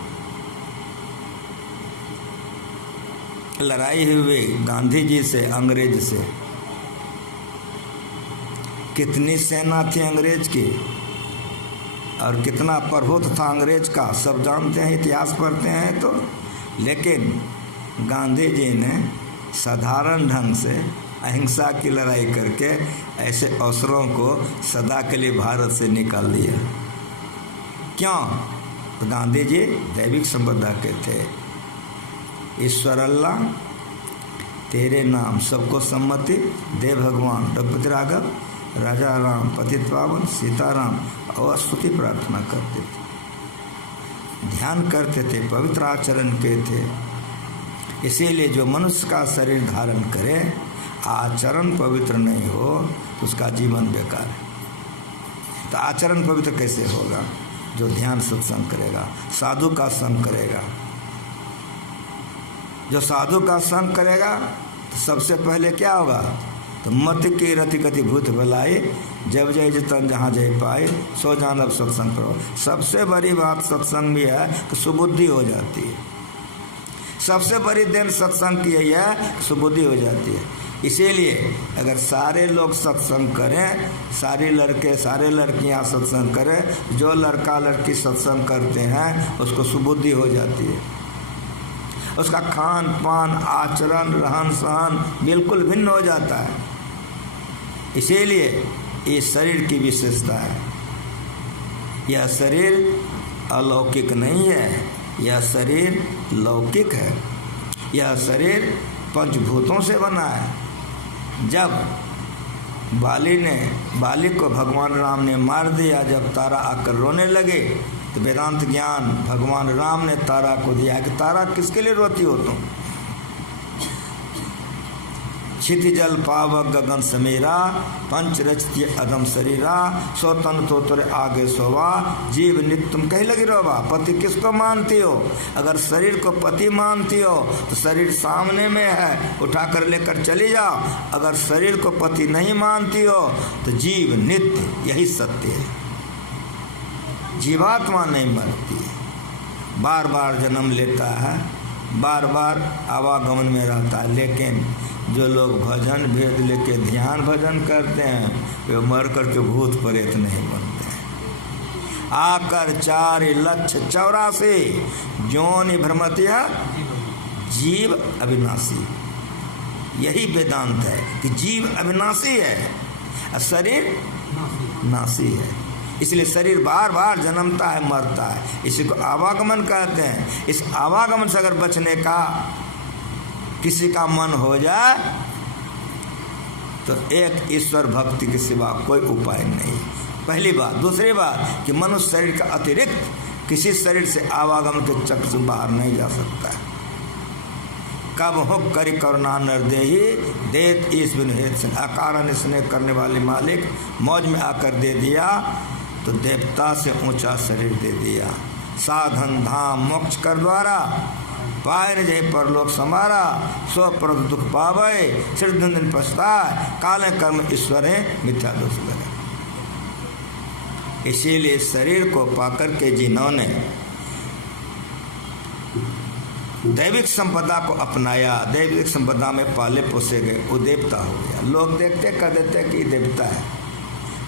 लड़ाई हुई गांधी जी से, अंग्रेज से। कितनी सेना थी अंग्रेज की? और कितना प्रभुत्व था अंग्रेज का, सब जानते हैं, इतिहास पढ़ते हैं तो। लेकिन गांधी जी ने साधारण ढंग से अहिंसा की लड़ाई करके ऐसे अवसरों को सदा के लिए भारत से निकाल दिया। क्यों? तो गांधी जी दैविक संपदा के थे। ईश्वर अल्लाह तेरे नाम सबको सम्मति दे भगवान, रघुपति राघव, राजा राम, पतित पावन, सीताराम और स्तुति प्रार्थना करते थे, ध्यान करते थे, पवित्र आचरण के थे। इसीलिए जो मनुष्य का शरीर धारण करे, आचरण पवित्र नहीं हो तो उसका जीवन बेकार है। तो आचरण पवित्र कैसे होगा? जो ध्यान सत्संग करेगा, साधु का संग करेगा। जो साधु का संग करेगा तो सबसे पहले क्या होगा? तो मत की रति गति भूत भलाई, जब जय जतन जहाँ जय पाए, सो जानब सत्संग करो। सबसे बड़ी बात सत्संग भी है कि सुबुद्धि हो जाती है। सबसे बड़ी देन सत्संग की यही है कि सुबुद्धि हो जाती है। इसीलिए अगर सारे लोग सत्संग करें, सारे लड़के सारे लड़कियां सत्संग करें, जो लड़का लड़की सत्संग करते हैं उसको सुबुद्धि हो जाती है। उसका खान पान, आचरण, रहन सहन बिल्कुल भिन्न हो जाता है। इसीलिए ये शरीर की विशेषता है। यह शरीर अलौकिक नहीं है, यह शरीर लौकिक है। यह शरीर पंचभूतों से बना है। जब बाली को भगवान राम ने मार दिया, जब तारा आकर रोने लगे, तो वेदांत ज्ञान भगवान राम ने तारा को दिया कि तारा किसके लिए रोती हो तुम? क्षिति जल पावक गगन समीरा, पंच रचती अदम शरीरा, सो तन तो तुरे आगे सोवा, जीव नित्य तुम कहीं लगी रोवा। पति किसको मानती हो? अगर शरीर को पति मानती हो तो शरीर सामने में है, उठा कर लेकर चली जाओ। अगर शरीर को पति नहीं मानती हो तो जीव नित्य, यही सत्य है। जीवात्मा नहीं मरती, बार बार जन्म लेता है, बार बार आवागमन में रहता है। लेकिन जो लोग भजन भेद लेके ध्यान भजन करते हैं, वे मर कर के भूत प्रेत नहीं बनते हैं। आकर 4,84,000 जोनि भ्रमतिया जीव अविनाशी। यही वेदांत है कि जीव अविनाशी है, शरीर नाशी है। इसलिए शरीर बार बार जन्मता है, मरता है। इसी को आवागमन कहते हैं। इस आवागमन से अगर बचने का किसी का मन हो जाए तो एक ईश्वर भक्ति के सिवा कोई उपाय नहीं। पहली बात। दूसरी बात कि मनुष्य शरीर का अतिरिक्त किसी शरीर से आवागमन के चक्र से बाहर नहीं जा सकता है। कब हो करी करुणा नरदेही देत ईश बिन हेत से, अकारण स्नेह करने वाले मालिक मौज में आकर दे दिया तो देवता से ऊंचा शरीर दे दिया। साधन धाम मोक्ष कर द्वारा पाए न जय परलोक समारा, सो पर दुख पावे सिद्धन दिन पछताए, काले कर्म ईश्वर है मिथ्या दोष लगे। इसीलिए शरीर को पाकर के जिन्होंने दैविक संपदा को अपनाया, दैविक संपदा में पाले पोसे गए, वो देवता हो गया। लोग देखते कर देते कि ये देवता है,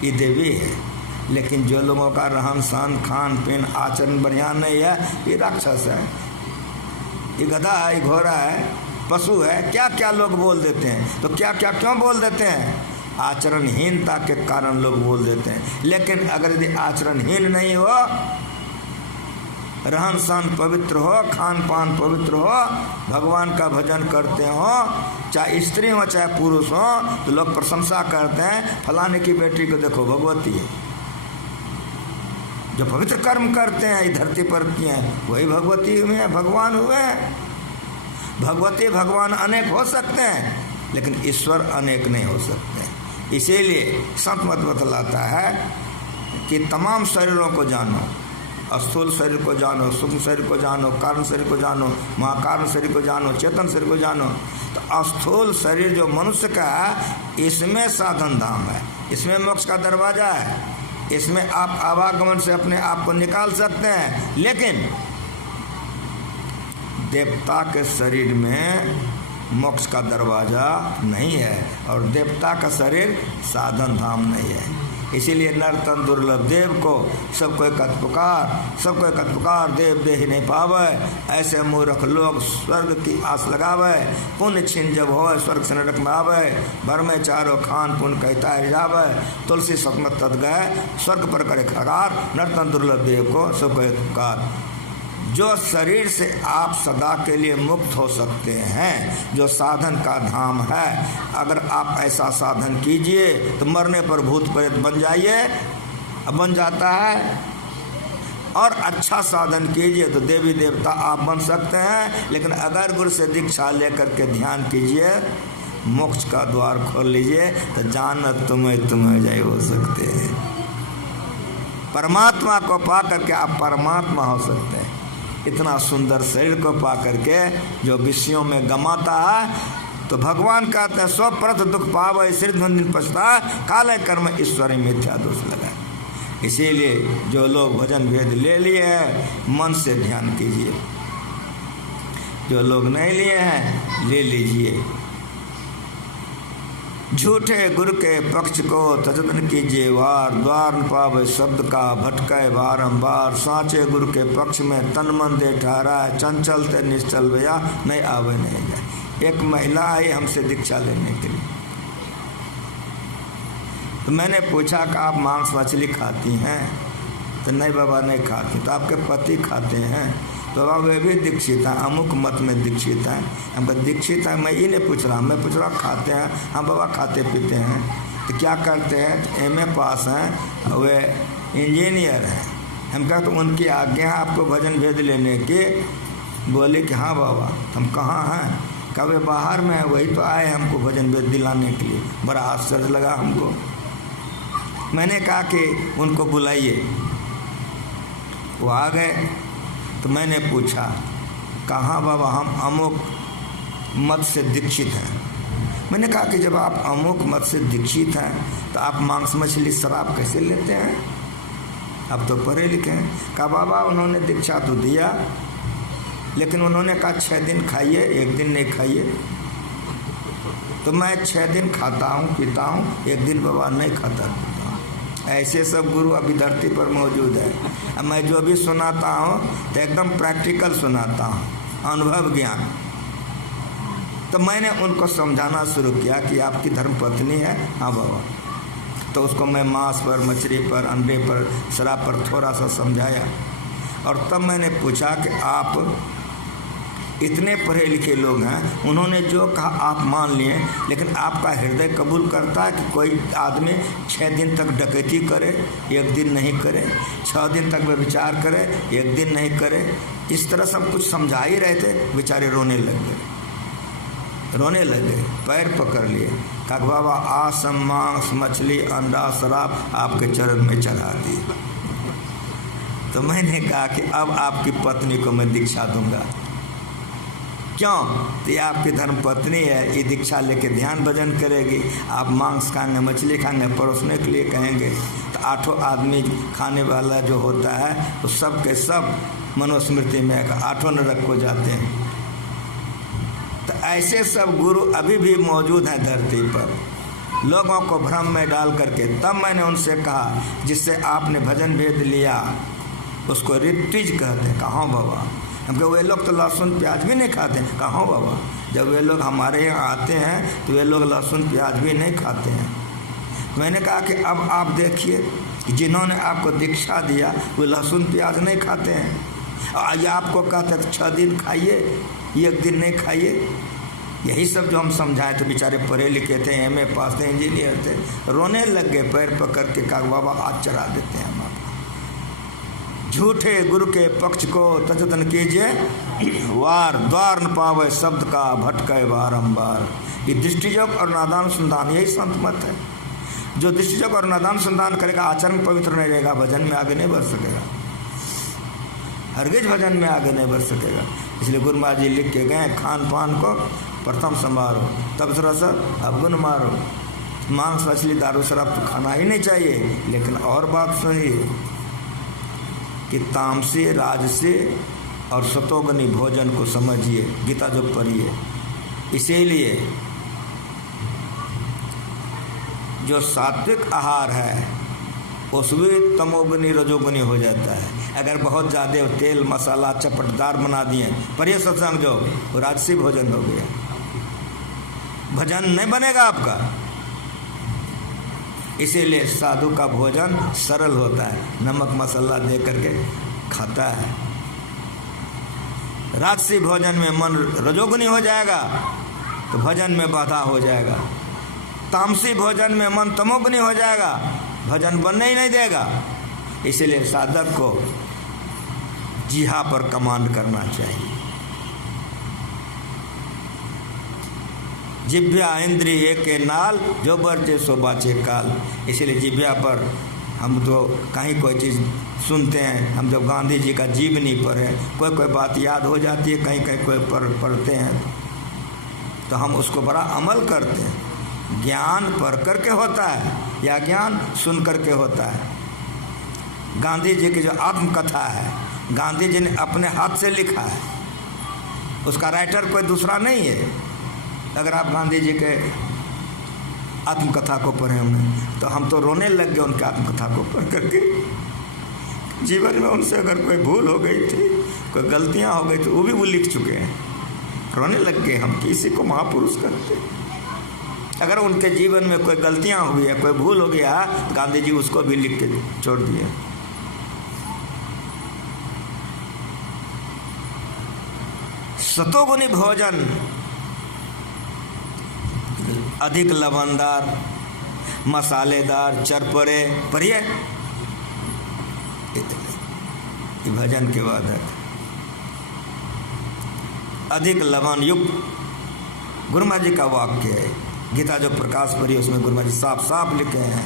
ये देवी है। लेकिन जो लोगों का रहन सहन, खान पीन, आचरण बढ़िया नहीं है, ये राक्षस है, ये गधा है, ये घोड़ा है, पशु है। क्या क्या लोग बोल देते हैं। तो क्या क्या क्यों बोल देते हैं? आचरणहीनता के कारण लोग बोल देते हैं। लेकिन अगर यदि आचरणहीन नहीं हो, रहन सहन पवित्र हो, खान पान पवित्र हो, भगवान का भजन करते हो, चाहे स्त्री हो चाहे पुरुष हो, तो लोग प्रशंसा करते हैं, फलाने की बेटी को देखो भगवती है। जो पवित्र कर्म करते हैं इस धरती पर किए हैं, वही भगवती हुए, भगवान हुए। भगवती भगवान अनेक हो सकते हैं, लेकिन ईश्वर अनेक नहीं हो सकते। इसीलिए संत मत बतलाता है कि तमाम शरीरों को जानो, स्थूल शरीर को जानो, सूक्ष्म शरीर को जानो, कारण शरीर को जानो, महाकारण शरीर को जानो, चेतन शरीर को जानो। तो स्थूल शरीर जो मनुष्य का है, इसमें साधन धाम है, इसमें मोक्ष का दरवाजा है, इसमें आप आवागमन से अपने आप को निकाल सकते हैं। लेकिन देवता के शरीर में मोक्ष का दरवाजा नहीं है, और देवता का शरीर साधन धाम नहीं है। इसीलिए नर तन दुर्लभ देव को सब कोई कत पुकार देव देहि नहीं पावे। ऐसे मूर्ख लोग स्वर्ग की आस लगावे, पुण्य छिन जब हो स्वर्ग से नरक में आवे। भर में चारों खान पुण्य कहता है जावे, तुलसी सतमत तद गए स्वर्ग पर करे खगार। नर तन दुर्लभ देव को सब कोई पुकार। जो शरीर से आप सदा के लिए मुक्त हो सकते हैं, जो साधन का धाम है, अगर आप ऐसा साधन कीजिए तो मरने पर भूत प्रेत बन जाइए, बन जाता है। और अच्छा साधन कीजिए तो देवी देवता आप बन सकते हैं। लेकिन अगर गुरु से दीक्षा लेकर के ध्यान कीजिए, मोक्ष का द्वार खोल लीजिए, तो जानत तुम्हें जय हो सकते हैं। परमात्मा को पा करके आप परमात्मा हो सकते हैं। इतना सुंदर शरीर को पा करके जो विषयों में गमाता है, तो भगवान कहते हैं स्व प्रथ दुख पावे सिरधुन पछता, काले कर्म ईश्वरी मिथ्या दोष लगा। इसीलिए जो लोग भजन भेद ले लिए हैं, मन से ध्यान कीजिए। जो लोग नहीं लिए हैं, ले लीजिए। झूठे गुरु के पक्ष को तजतन कीजिए वार, द्वार न पावे शब्द का भटके बारंबार। साचे गुरु के पक्ष में तन मन दे ठहरा, चंचल ते निश्चल भैया नहीं आवे नहीं जाए। एक महिला आई हमसे दीक्षा लेने के लिए, तो मैंने पूछा कि आप मांस मछली खाती हैं? तो नहीं बाबा नहीं खाती। तो आपके पति खाते हैं? तो बाबा वे भी दीक्षित हैं, अमुक मत में दीक्षित हैं। हम दीक्षित हैं, मैं ये नहीं पूछ रहा, मैं पूछ रहा खाते हैं? हाँ बाबा खाते पीते हैं। तो क्या करते हैं? तो MA पास हैं, वे इंजीनियर हैं। हम कहा तो उनकी आज्ञा है आपको भजन भेद लेने की? बोले कि हाँ बाबा। हम कहाँ हैं? कभी बाहर में है, वही तो आए हमको भजन भेद दिलाने के लिए। बड़ा आश्चर्य लगा हमको। मैंने कहा कि उनको बुलाइए। वो आ गए। तो मैंने पूछा, कहाँ बाबा? हम अमुक मत से दीक्षित हैं। मैंने कहा कि जब आप अमुक मत से दीक्षित हैं तो आप मांस मछली शराब कैसे लेते हैं? आप तो पढ़े लिखे हैं। कहा बाबा उन्होंने दीक्षा तो दिया, लेकिन उन्होंने कहा 6 दिन खाइए, 1 दिन नहीं खाइए। तो मैं 6 दिन खाता हूँ पीता हूँ, 1 दिन बाबा नहीं खाता पीता हूँ। ऐसे सब गुरु अभी धरती पर मौजूद है। मैं जो भी सुनाता हूँ तो एकदम प्रैक्टिकल सुनाता हूँ, अनुभव ज्ञान। तो मैंने उनको समझाना शुरू किया कि आपकी धर्मपत्नी है। हाँ बाबा। तो उसको मैं मांस पर, मछली पर, अंडे पर, शराब पर थोड़ा सा समझाया। और तब मैंने पूछा कि आप इतने पढ़े लिखे लोग हैं, उन्होंने जो कहा आप मान लिए, लेकिन आपका हृदय कबूल करता है कि कोई आदमी 6 दिन तक डकैती करे, 1 दिन नहीं करे, 6 दिन तक वे विचार करे, 1 दिन नहीं करे? इस तरह सब कुछ समझा ही रहे थे, बेचारे रोने लग गए, पैर पकड़ लिए। कहा बाबा आसम मांस मछली अंडा शराब आपके चरण में चढ़ा दी। तो मैंने कहा कि अब आपकी पत्नी को मैं दीक्षा दूंगा। क्यों? तो ये आपकी धर्मपत्नी है, ये दीक्षा लेके ध्यान भजन करेगी। आप मांस खाएंगे, मछली खाएंगे, परोसने के लिए कहेंगे, तो 8 आदमी खाने वाला जो होता है तो सब के सब मनुस्मृति में 8 नरक को जाते हैं। तो ऐसे सब गुरु अभी भी मौजूद हैं धरती पर, लोगों को भ्रम में डाल करके। तब मैंने उनसे कहा जिससे आपने भजन भेद लिया उसको ऋत्विज कहते हैं। कहाँ बाबा? हम कहे वे लोग तो लहसुन प्याज भी नहीं खाते। कहाँ बाबा? जब वे लोग हमारे यहाँ आते हैं तो वे लोग लहसुन प्याज भी नहीं खाते हैं। मैंने कहा कि अब आप देखिए कि जिन्होंने आपको दीक्षा दिया वो लहसुन प्याज नहीं खाते हैं। ये आपको कहते हैं 6 दिन खाइए, 1 दिन नहीं खाइए। यही सब जो हम समझाए तो बेचारे पढ़े लिखे थे, MA पास थे, इंजीनियर थे, रोने लग गए पैर पकड़ के। कहा बाबा आज चढ़ा देते हैं हम आपको। झूठे गुरु के पक्ष को तजतन कीजिए वार, द्वार न पावे शब्द का भटके बारंबार। ये दृष्टिजोग और नादान संतान, यही संत मत है। जो दृष्टिजोग और नादान संतान करेगा, आचरण पवित्र नहीं रहेगा, भजन में आगे नहीं बढ़ सकेगा, हरगिज भजन में आगे नहीं बढ़ सकेगा। इसलिए गुरु महाराज जी लिख के गए, खान पान को प्रथम संभारो, तब रस अवगुण मारो। मांस मछली दारू शराब तो खाना ही नहीं चाहिए। लेकिन और बात सुनिए कि तामसी, राजसी और सतोगनी भोजन को समझिए, गीता जो पढ़िए। इसीलिए जो सात्विक आहार है उसमें तमोगुनी रजोगुनी हो जाता है। अगर बहुत ज़्यादा तेल मसाला चटपटदार बना दिए पर ये सत्संग जो वो राजसी भोजन हो गया, भजन नहीं बनेगा आपका। इसीलिए साधु का भोजन सरल होता है, नमक मसाला दे करके खाता है। राजसी भोजन में मन रजोगुनी हो जाएगा तो भजन में बाधा हो जाएगा। तामसी भोजन में मन तमोगुनी हो जाएगा, भजन बनने ही नहीं देगा। इसलिए साधक को जिहा पर कमांड करना चाहिए। जिभ्या इंद्रिय के नाल, जो बरचे सो बाचे काल। इसलिए जिभ्या पर हम तो कहीं कोई चीज़ सुनते हैं, हम जब गांधी जी का जीवनी पढ़े कोई बात याद हो जाती है, कहीं कहीं कोई पढ़ते हैं तो हम उसको बड़ा अमल करते हैं। ज्ञान पढ़ करके होता है या ज्ञान सुन करके होता है। गांधी जी की जो आत्मकथा है, गांधी जी ने अपने हाथ से लिखा है, उसका राइटर कोई दूसरा नहीं है। अगर आप गांधी जी के आत्मकथा को पढ़े हमने तो हम तो रोने लग गए उनके आत्मकथा को पढ़ करके। जीवन में उनसे अगर कोई भूल हो गई थी, कोई गलतियां हो गई थी, वो लिख चुके हैं। रोने लग गए हम कि इसी को महापुरुष कहते। अगर उनके जीवन में कोई गलतियां हुई है, कोई भूल हो गया, तो गांधी जी उसको भी लिख के छोड़ दिए। सतोगुनी भोजन अधिक लवणदार, मसालेदार, चरपरे पढ़िए भजन के बाद है। अधिक लवण युक्त गुरु महाराज जी का वाक्य है। गीता जो प्रकाश पढ़ी उसमें गुरु महाराज जी साफ साफ लिखे हैं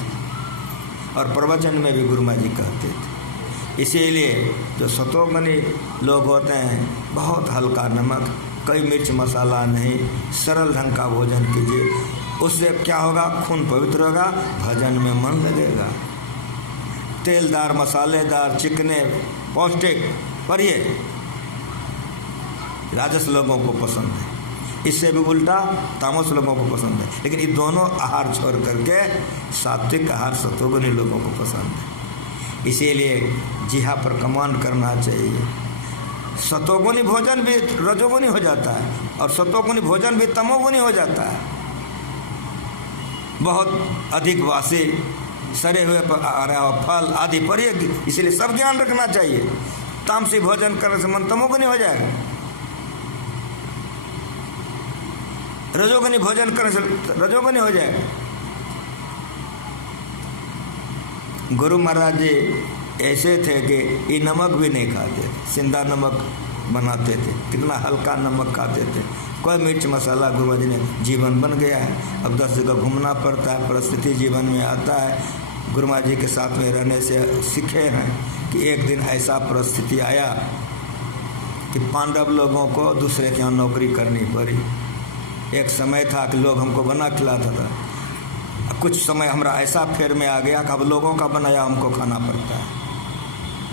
और प्रवचन में भी गुरु महाराज जी कहते थे। इसीलिए जो सतोगुनी लोग होते हैं, बहुत हल्का नमक, कोई मिर्च मसाला नहीं, सरल ढंग का भोजन कीजिए। उससे क्या होगा? खून पवित्र होगा, भजन में मन लगेगा। तेलदार, मसालेदार, चिकने, पौष्टिक पढ़िए राजस लोगों को पसंद है, इससे भी उल्टा तामस लोगों को पसंद है। लेकिन ये दोनों आहार छोड़ करके सात्विक आहार सतोगुनी लोगों को पसंद है। इसीलिए जिहा पर कमांड करना चाहिए। सतोगुनी भोजन भी रजोगुनी हो जाता है और सतोगुनी भोजन भी तमोगुनी हो जाता है। बहुत अधिक वासी, सड़े हुए फल आदि परहेगी। इसलिए सब ज्ञान रखना चाहिए। तामसी भोजन करने से मन तमोगुनी हो जाएगा, रजोगुनी भोजन करने से रजोगुनी हो जाएगा। गुरु महाराज जी ऐसे थे कि ये नमक भी नहीं खाते, सिंधा नमक बनाते थे, कितना हल्का नमक खाते थे, कोई मिर्च मसाला। गुरु महाराज जी ने जीवन बन गया है। अब 10 जगह घूमना पड़ता है, परिस्थिति जीवन में आता है। गुरु महाराज जी के साथ में रहने से सीखे हैं कि एक दिन ऐसा परिस्थिति आया कि पांडव लोगों को दूसरे के यहाँ नौकरी करनी पड़ी। एक समय था कि लोग हमको बना खिलाता था, कुछ समय हमारा ऐसा फेर में आ गया कि अब लोगों का बनाया हमको खाना पड़ता है।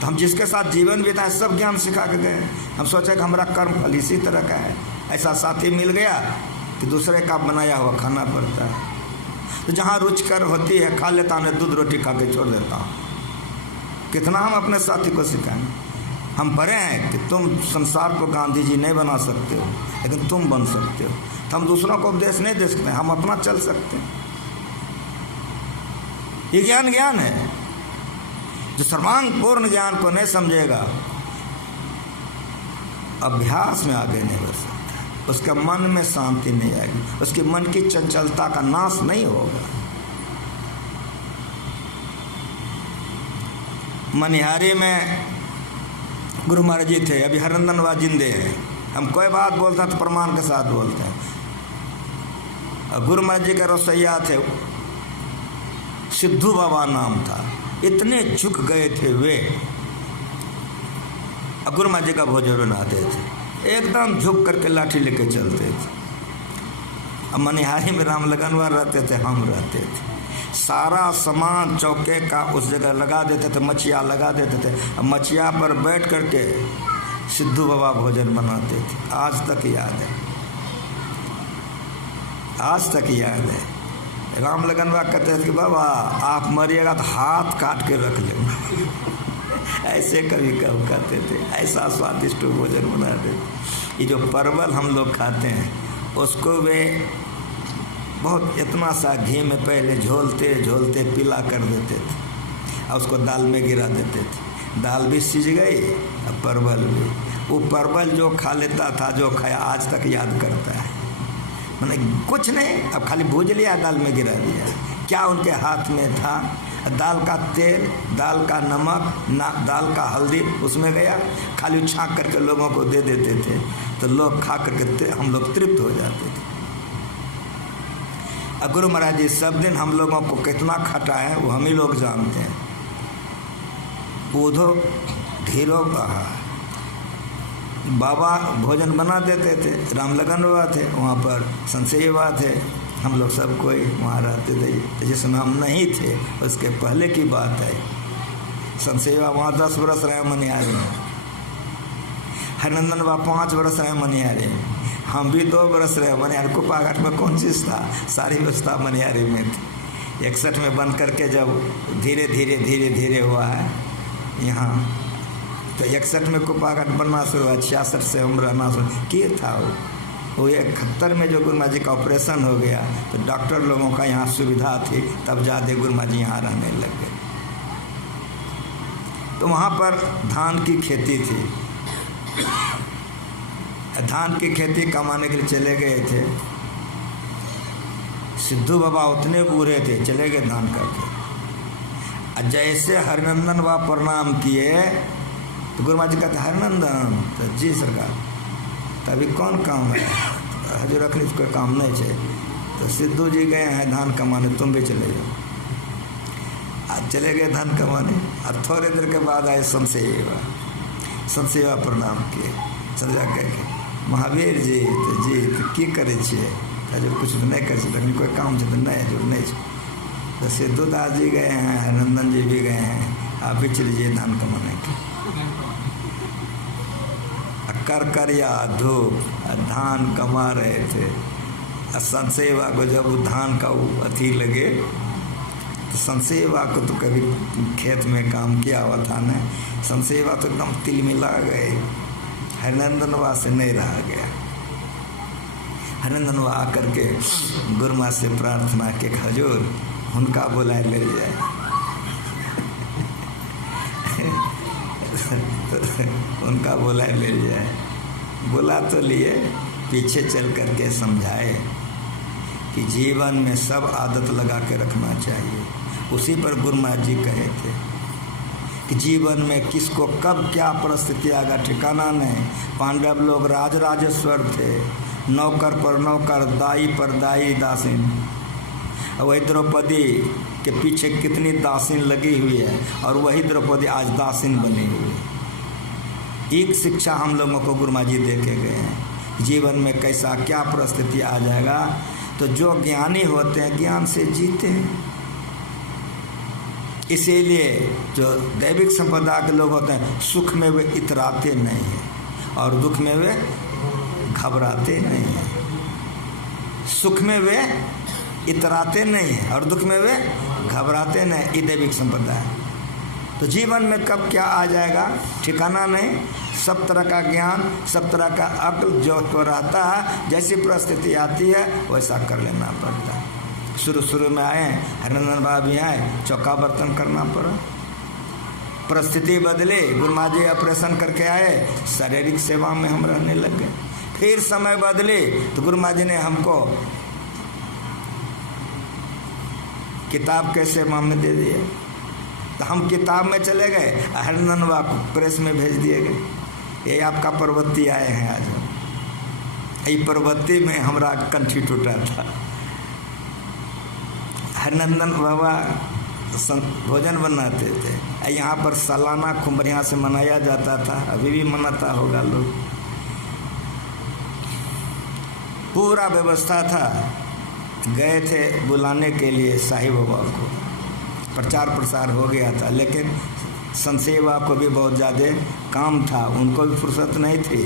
तो हम जिसके साथ जीवन बिताए सब ज्ञान सिखा के गए। हम सोचे कि हमारा कर्म फल इसी तरह का है। ऐसा साथी मिल गया कि दूसरे का बनाया हुआ खाना पड़ता है। तो जहाँ रुचिकर होती है खा लेता हूँ, दूध रोटी खा के छोड़ देता हूँ। कितना हम अपने साथी को सिखाएं। हम पढ़े हैं कि तुम संसार को गांधी जी नहीं बना सकते हो, लेकिन तुम बन सकते हो। तो हम दूसरों को उपदेश नहीं दे सकते, हम अपना चल सकते हैं। ये ज्ञान है। जो सर्वांग पूर्ण ज्ञान को नहीं समझेगा, अभ्यास में आगे नहीं बढ़ सकता। उसके मन में शांति नहीं आएगी, उसके मन की चंचलता का नाश नहीं होगा। मनिहारी में गुरु महाराज जी थे, अभी हरिनंदन बाबा जिंदे हैं। हम कोई बात बोलते हैं तो प्रमाण के साथ बोलते हैं। गुरु महाराज जी के रसोइया थे, सिद्धू बाबा नाम था। इतने झुक गए थे वे, गुरु महाराज जी का भोजन बनाते थे, एकदम झुक करके लाठी लेके चलते थे। अब मनिहारी में राम लगनवार रहते थे, हम रहते थे। सारा सामान चौके का उस जगह लगा देते थे, मचिया लगा देते थे। अब मचिया पर बैठ करके सिद्धू बाबा भोजन बनाते थे। आज तक याद है, आज तक याद है। राम लगन बा कहते थे कि बाबा आप मरिएगा तो हाथ काट के रख लेंगे। ऐसे कभी कब कहते थे, ऐसा स्वादिष्ट भोजन बना देते। ये जो परवल हम लोग खाते हैं उसको वे बहुत इतना सा घी में पहले झोलते झोलते पीला कर देते थे और उसको दाल में गिरा देते थे। दाल भी सिज गई और परवल भी। वो परवल जो खा लेता था, जो खाया आज तक याद करता है। मैंने कुछ नहीं, अब खाली भूज लिया, दाल में गिरा दिया। क्या उनके हाथ में था? दाल का तेल, दाल का नमक, दाल का हल्दी उसमें गया, खाली छाँक करके लोगों को दे देते थे तो लोग खा करके हम लोग तृप्त हो जाते थे। गुरु महाराज जी सब दिन हम लोगों को कितना खटाए वो हम ही लोग जानते हैं। ऊधो धीरो बहा, बाबा भोजन बना देते थे। राम लगन बाबा थे वहाँ पर, संशय बाबा थे, हम लोग सब कोई वहाँ रहते थे। जिस समय हम नहीं थे उसके पहले की बात है। संशय बाबा वहाँ 10 बरस रहे मनिहारे में, हरिनंदन बाबा 5 बरस रहे मनिहारे में, हम भी 2 बरस रहे मनिहारे। कुपाघाट में कौन चीज़ था, सारी व्यवस्था मनिहारे में थी। 61 में बन करके जब धीरे धीरे धीरे धीरे हुआ है यहाँ, तो 61 में कुपाघाट बनना शुरू हुआ, 66 से हम रहना शुरू किए था। वो 71 में जो गुरुमा जी का ऑपरेशन हो गया तो डॉक्टर लोगों का यहाँ सुविधा थी, तब ज़्यादा गुरुमा जी यहाँ रहने लग गए। तो वहाँ पर धान की खेती थी। धान की खेती कमाने के लिए चले गए थे। सिद्धू बाबा उतने बूढ़े थे, चले गए धान करके। जैसे हरिनंदन बाबा प्रणाम किए तो गुरुमा जी कहते हरिनंदन, तो जी सरकार, तभी कौन काम है? हजूर रखनी कोई काम नहीं है। तो सिद्धू जी गए हैं धान कमाने, तुम भी चले जाओ। आज चले गए धान कमाने। और थोड़े देर के बाद आए संसेवा, संसेवा प्रणाम किए। सजा कह महावीर जी, तो जी तो की करे छे? हजूर कुछ तो नहीं कर सकते, कोई काम है तो नहीं हजूर नहीं। तो सिद्धू दास जी गए हैं, हरिनंदन जी भी गए हैं, आप भी चलिए धान कमाने के। करकरिया धूप धान कमा रहे थे। संसेवा को जब धान का अथी लगे तो संसेवा को तो कभी खेत में काम किया हुआ था ना, संसेवा तो एकदम तिलमिला गए। हरिनंदन बाबा से नहीं रहा गया। हरिनंदन बाबा आकर के गुरुमा से प्रार्थना के हजूर उनका बुलाए ले जाए। उनका बुलाए ले जाए। बुला तो लिए, पीछे चल करके समझाए कि जीवन में सब आदत लगा के रखना चाहिए। उसी पर गुरु महाराज जी कहे थे कि जीवन में किसको कब क्या परिस्थिति आएगा ठिकाना नहीं। पांडव लोग राजराजेश्वर थे, नौकर पर नौकर, दाई पर दाई, दासीन। वही द्रौपदी के पीछे कितनी दासीन लगी हुई है और वही द्रौपदी आज दासीन बनी हुई है। एक शिक्षा हम लोगों को गुरु महाराज जी दे के गए हैं। जीवन में कैसा क्या परिस्थिति आ जाएगा, तो जो ज्ञानी होते हैं ज्ञान से जीते हैं। इसीलिए जो दैविक संपदा के लोग होते हैं, सुख में वे इतराते नहीं हैं और दुख में वे घबराते नहीं हैं। सुख में वे इतराते नहीं हैं और दुख में वे घबराते नहीं। ये दैविक संपदा है। तो जीवन में कब क्या आ जाएगा ठिकाना नहीं। सब तरह का ज्ञान, सब तरह का अक्ल जो तो रहता है, जैसी परिस्थिति आती है वैसा कर लेना पड़ता है। शुरू में आए हरिनंदन बाबा भी आए, चौका बर्तन करना पड़ा। परिस्थिति बदले, गुरु महाराज जी ऑपरेशन करके आए, शारीरिक सेवा में हम रहने लग गए। फिर समय बदले तो गुरु महाराज जी ने हमको किताब के सेवा में दे दिए। तो हम किताब में चले गए, हरिनंदन बाबा को प्रेस में भेज दिए गए। ये आपका प्रवृत्ति आए हैं आज। ये प्रवृत्ति में हमारा कंठी टूटा था। हरिनंदन बाबा भोजन बनाते थे। यहाँ पर सालाना खूब बढ़िया से मनाया जाता था, अभी भी मनाता होगा लोग। पूरा व्यवस्था था। गए थे बुलाने के लिए साहिब बाबा को, प्रचार प्रसार हो गया था, लेकिन संशय बाबा को भी बहुत ज़्यादा काम था, उनको भी फुर्सत नहीं थी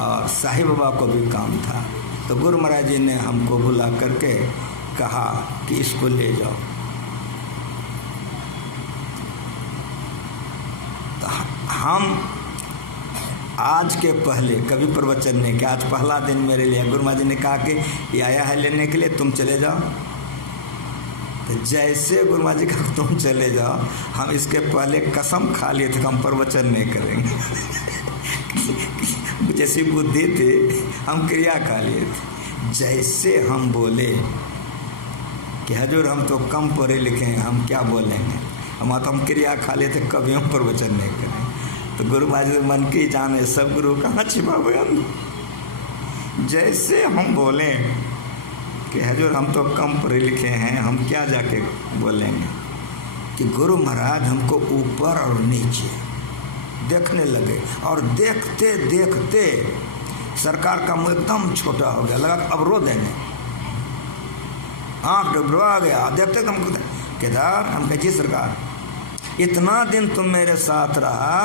और साहिब बाबा को भी काम था। तो गुरु महाराज जी ने हमको बुला करके कहा कि इसको ले जाओ। तो हम आज के पहले कभी प्रवचन नहीं किया, आज पहला दिन मेरे लिए गुरु महाराज जी ने कहा कि ये आया है लेने के लिए, तुम चले जाओ। तो जैसे गुरु महाराज जी कहा तुम चले जाओ, हम इसके पहले कसम खा लिए थे कि हम प्रवचन नहीं करेंगे। जैसी बुद्धि थी हम क्रिया खा लिए थे। जैसे हम बोले कि हजूर हम तो कम पढ़े लिखे हैं, हम क्या बोलेंगे, हम क्रिया खा लिए थे, कभी हम प्रवचन नहीं करेंगे। तो गुरु महाराज जी मन की जाने, सब गुरु कहाँ छिपा हुआ। जैसे हम बोले कि हजूर हम तो कम पढ़े लिखे हैं, हम क्या जाके बोलेंगे, कि गुरु महाराज हमको ऊपर और नीचे देखने लगे, और देखते देखते सरकार का मुंह एकदम छोटा हो गया, लगा अब रो देंगे, आँख डुबरा गया। देखते हम केदार, हम कहे जी सरकार, इतना दिन तुम मेरे साथ रहा,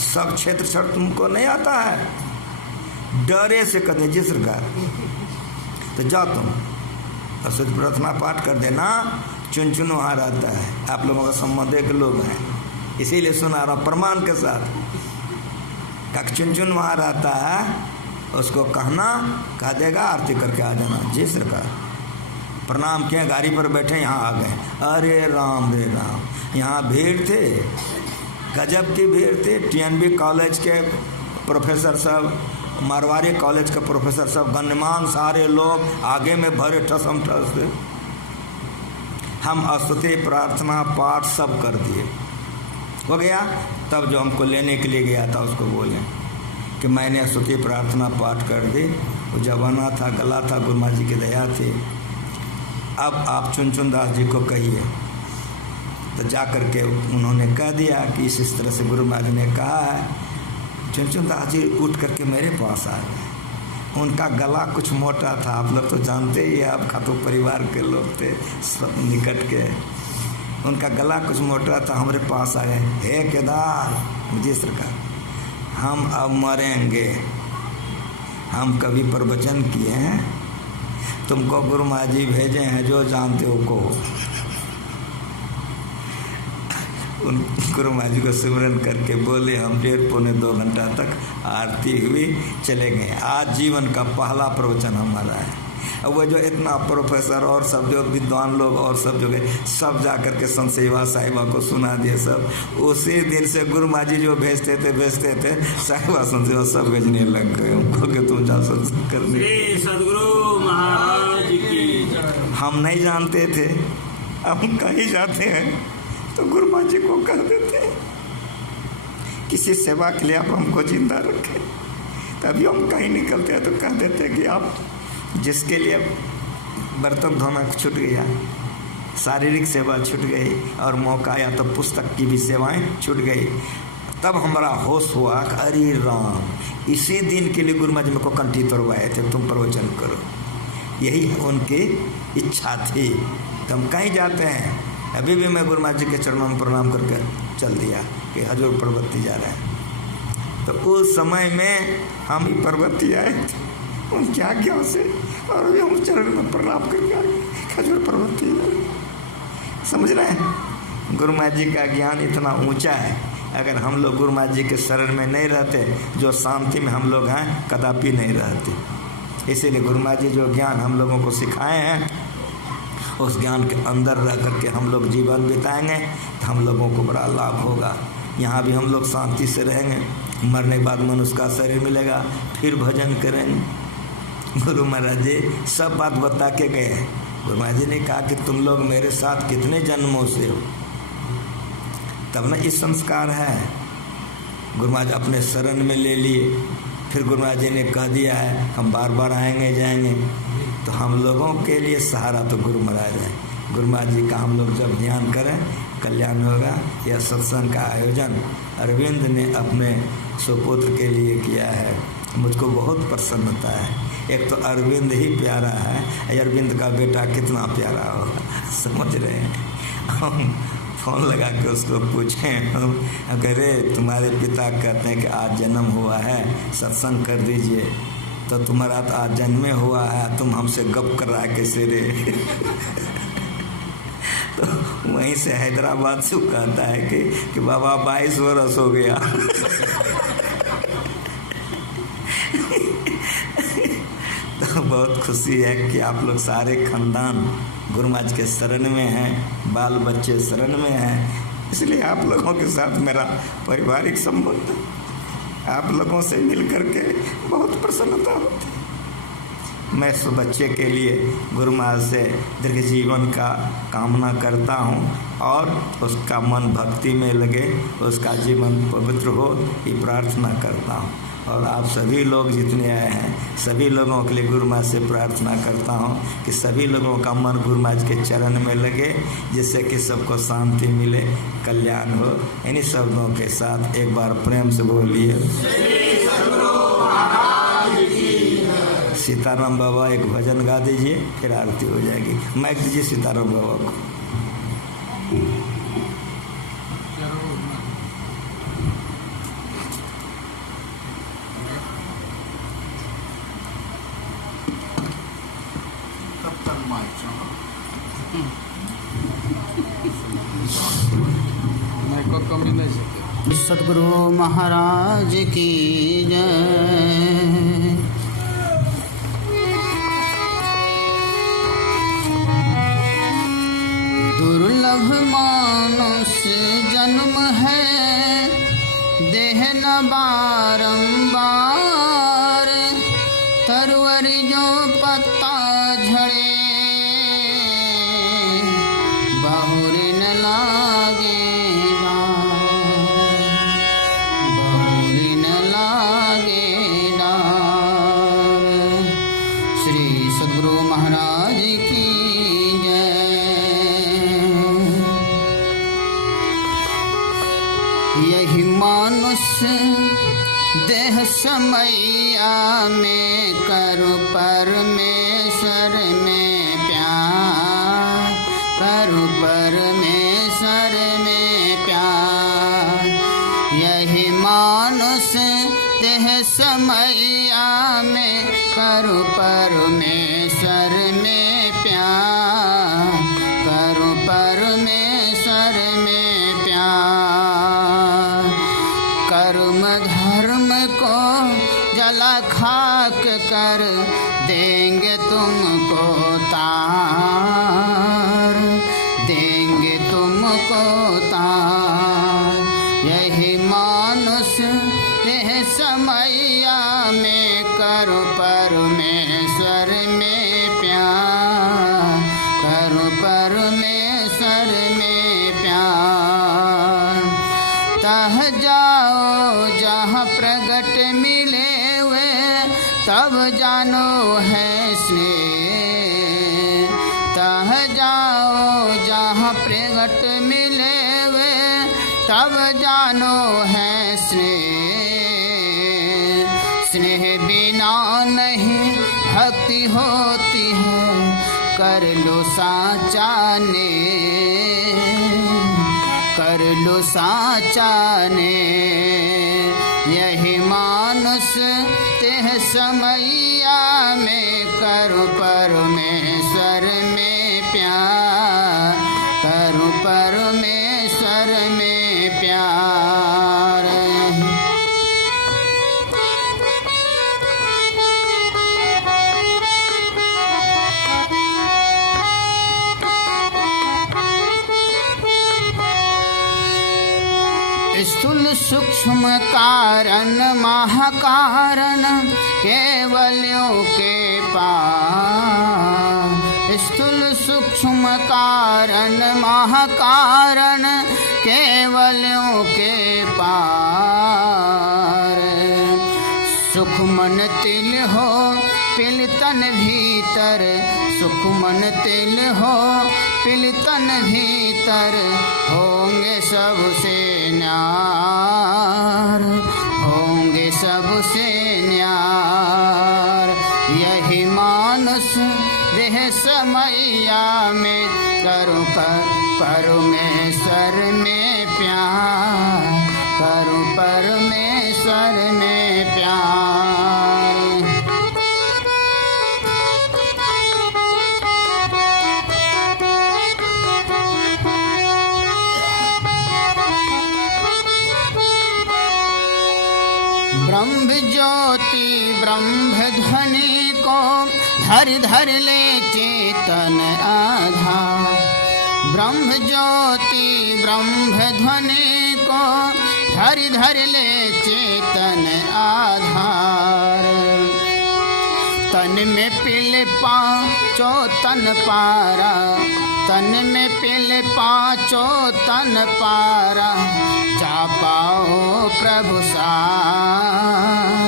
सब क्षेत्र सर तुमको नहीं आता है, डरे से कहते जी सरकार। तो जाओ तुम और सच प्रार्थना पाठ कर देना, चुन चुन वहाँ रहता है, आप लोगों का संबंध के लोग हैं, इसीलिए सुना रहा हूँ प्रमाण के साथ। चुन चुन वहाँ रहता है, उसको कहना, कह देगा आरती करके आ जाना। जी सरकार। प्रणाम किए, गाड़ी पर बैठे यहाँ आ गए। अरे राम रे राम, यहाँ भीड़ थे, गजब की भीड़ थी। TNB कॉलेज के प्रोफेसर सब, मारवाड़ी कॉलेज के प्रोफेसर सब, गणमान्य सारे लोग आगे में भरे ठसम ठस थे। हम स्तुति प्रार्थना पाठ सब कर दिए, हो गया। तब जो हमको लेने के लिए गया था उसको बोले कि मैंने स्तुति प्रार्थना पाठ कर दी, वो जवाना था, गला था, गुरु महाराज जी की दया थी। अब आप चुनचुन दास जी को कहिए। तो जा कर के उन्होंने कह दिया कि इस तरह से गुरु महाराज ने कहा है। चुनचुन दास जी उठ करके मेरे पास आ गए। उनका गला कुछ मोटा था, आप लोग तो जानते ही, आपका तो परिवार के लोग थे सब निकट के। उनका गला कुछ मोटा था, हमारे पास आ गए। हे केदार जी सरकार, हम अब मरेंगे, हम कभी प्रवचन किए हैं, तुमको गुरु महाराज जी भेजे हैं, जो जानते हो को। उन गुरु महाराज जी को सिमरन करके बोले, हम 1.5-2 घंटा तक आरती हुई, चले गए। आज जीवन का पहला प्रवचन हमारा है। अब वो जो इतना प्रोफेसर और सब जो विद्वान लोग और सब जो गए, सब जा कर के संत सेवा साहिबा को सुना दिए सब। उसी दिन से गुरु महाराज जी जो भेजते थे साहिबा संत सेवा सब भेजने लग गए उनको कि तुम जा सत्संग करने। सदगुरु महाराज की हम नहीं जानते थे, अब हम कहीं जाते हैं तो गुरु महाराज जी को कह देते हैं किसी सेवा के लिए आप हमको जिंदा रखें। तभी हम कहीं निकलते हैं तो कह देते हैं कि आप जिसके लिए बर्तन धोना छूट गया, शारीरिक सेवा छूट गई, और मौका आया तो पुस्तक की भी सेवाएं छूट गई। तब हमारा होश हुआ, अरे राम, इसी दिन के लिए गुरु महाराज जी को कंठी तोड़वाए थे, तुम प्रवचन करो। यही उनकी इच्छा थी। तो हम कहीं जाते हैं, अभी भी मैं गुरु महाराज जी के चरणों में प्रणाम करके चल दिया कि हजूर पर्वती जा रहे हैं। तो उस समय में हम ही पर्वती आए थे उनकी आज्ञा से, और अभी हम चरण में प्रणाम करके आए हजूर पर्वती। समझ रहे हैं, गुरु महाराज जी का ज्ञान इतना ऊंचा है। अगर हम लोग गुरु महाराज जी के शरण में नहीं रहते, जो शांति में हम लोग हैं, कदापि नहीं रहते। इसीलिए गुरु महाराज जी जो ज्ञान हम लोगों को सिखाए हैं, उस ज्ञान के अंदर रह करके हम लोग जीवन बिताएंगे तो हम लोगों को बड़ा लाभ होगा। यहाँ भी हम लोग शांति से रहेंगे, मरने के बाद मनुष्य का शरीर मिलेगा, फिर भजन करेंगे। गुरु महाराज जी सब बात बता के गए। गुरु महाराज जी ने कहा कि तुम लोग मेरे साथ कितने जन्मों से हो, तब ना इस संस्कार है। गुरु महाराज अपने शरण में ले लिए, फिर गुरु महाराज जी ने कह दिया है हम बार बार आएंगे जाएंगे। तो हम लोगों के लिए सहारा तो गुरु महाराज है। गुरु महाराज जी का हम लोग जब ध्यान करें, कल्याण होगा। यह सत्संग का आयोजन अरविंद ने अपने सुपुत्र के लिए किया है, मुझको बहुत प्रसन्नता है। एक तो अरविंद ही प्यारा है, अरविंद का बेटा कितना प्यारा होगा, समझ रहे हैं। हम फ़ोन लगा के उसको पूछें, हम कह रहे तुम्हारे पिता कहते हैं कि आज जन्म हुआ है, सत्संग कर दीजिए। तो तुम्हारा तो आज जन्मे हुआ है, तुम हमसे गप कर रहा है कैसे रे। तो वहीं से हैदराबाद से कहता है कि बाबा 22 वर्ष हो गया। तो बहुत खुशी है कि आप लोग सारे खानदान गुरु महाराज के शरण में हैं, बाल बच्चे शरण में हैं, इसलिए आप लोगों के साथ मेरा पारिवारिक संबंध, आप लोगों से मिल करके बहुत प्रसन्नता होती है। मैं इस बच्चे के लिए गुरु महाराज से दीर्घ जीवन का कामना करता हूँ और उसका मन भक्ति में लगे, उसका जीवन पवित्र हो, ये प्रार्थना करता हूँ। और आप सभी लोग जितने आए हैं, सभी लोगों के लिए गुरु महाराज से प्रार्थना करता हूँ कि सभी लोगों का मन गुरु महाराज के चरण में लगे, जिससे कि सबको शांति मिले, कल्याण हो। इन्हीं शब्दों के साथ एक बार प्रेम से बोलिए सीताराम बाबा। एक भजन गा दीजिए, फिर आरती हो जाएगी। माइक दीजिए सीताराम बाबा को। सतगुरु महाराज की जय। दुर्लभ मानुष जन्म है, देह न बारंबार, तरवर जो पत्ता झड़े, बहुर न लागे, महाराज की जय। यही मानुष देह समैया में करु परमेश्वर में प्यार, करु परमेश्वर में प्यार। यही मानुष देह समैया में करु परमेश्वर में प्यार, करु परमेश्वर में प्यार। कर्म धर्म को जला खाक कर देंगे तुमको तार, देंगे तुमको तार। यही मानुष यह समैया में करु परमेश्वर में प्यार, करु परमेश्वर में प्यार। तह जाओ जहाँ प्रगट मिले हुए, तब जानो है स्नेह। तह जाओ जहाँ प्रगट मिले हुए, तब जानो है स्नेह। स्नेह बिना नहीं भक्ति होती है, कर लो साचा ने, कर लो साचा ने। यही मानुष तेह समैया में करु परमेश्वर में प्यार, करु परमेश्वर में प्यार। स्थूल सूक्ष्म कारण महाकारण केवलों के पार। स्थूल सूक्ष्म कारण महाकारण केवलों के पार। सुख मन तिल हो पिल तन भीतर, सुख मन तिल हो पिल तन भीतर। होंगे सबसे न्यार, होंगे सबसे न्यार। यही मानुष देह समैया में करु परमेश्वर में प्यार, करु परमेश्वर में प्यार। को धर ले चेतन आधार। ब्रह्म ज्योति ब्रह्म ध्वनि को धर ले चेतन आधार। तन में पिल पाँचो तन पारा, तन में पिल पाँचो तन पारा, जा पाओ प्रभु सार।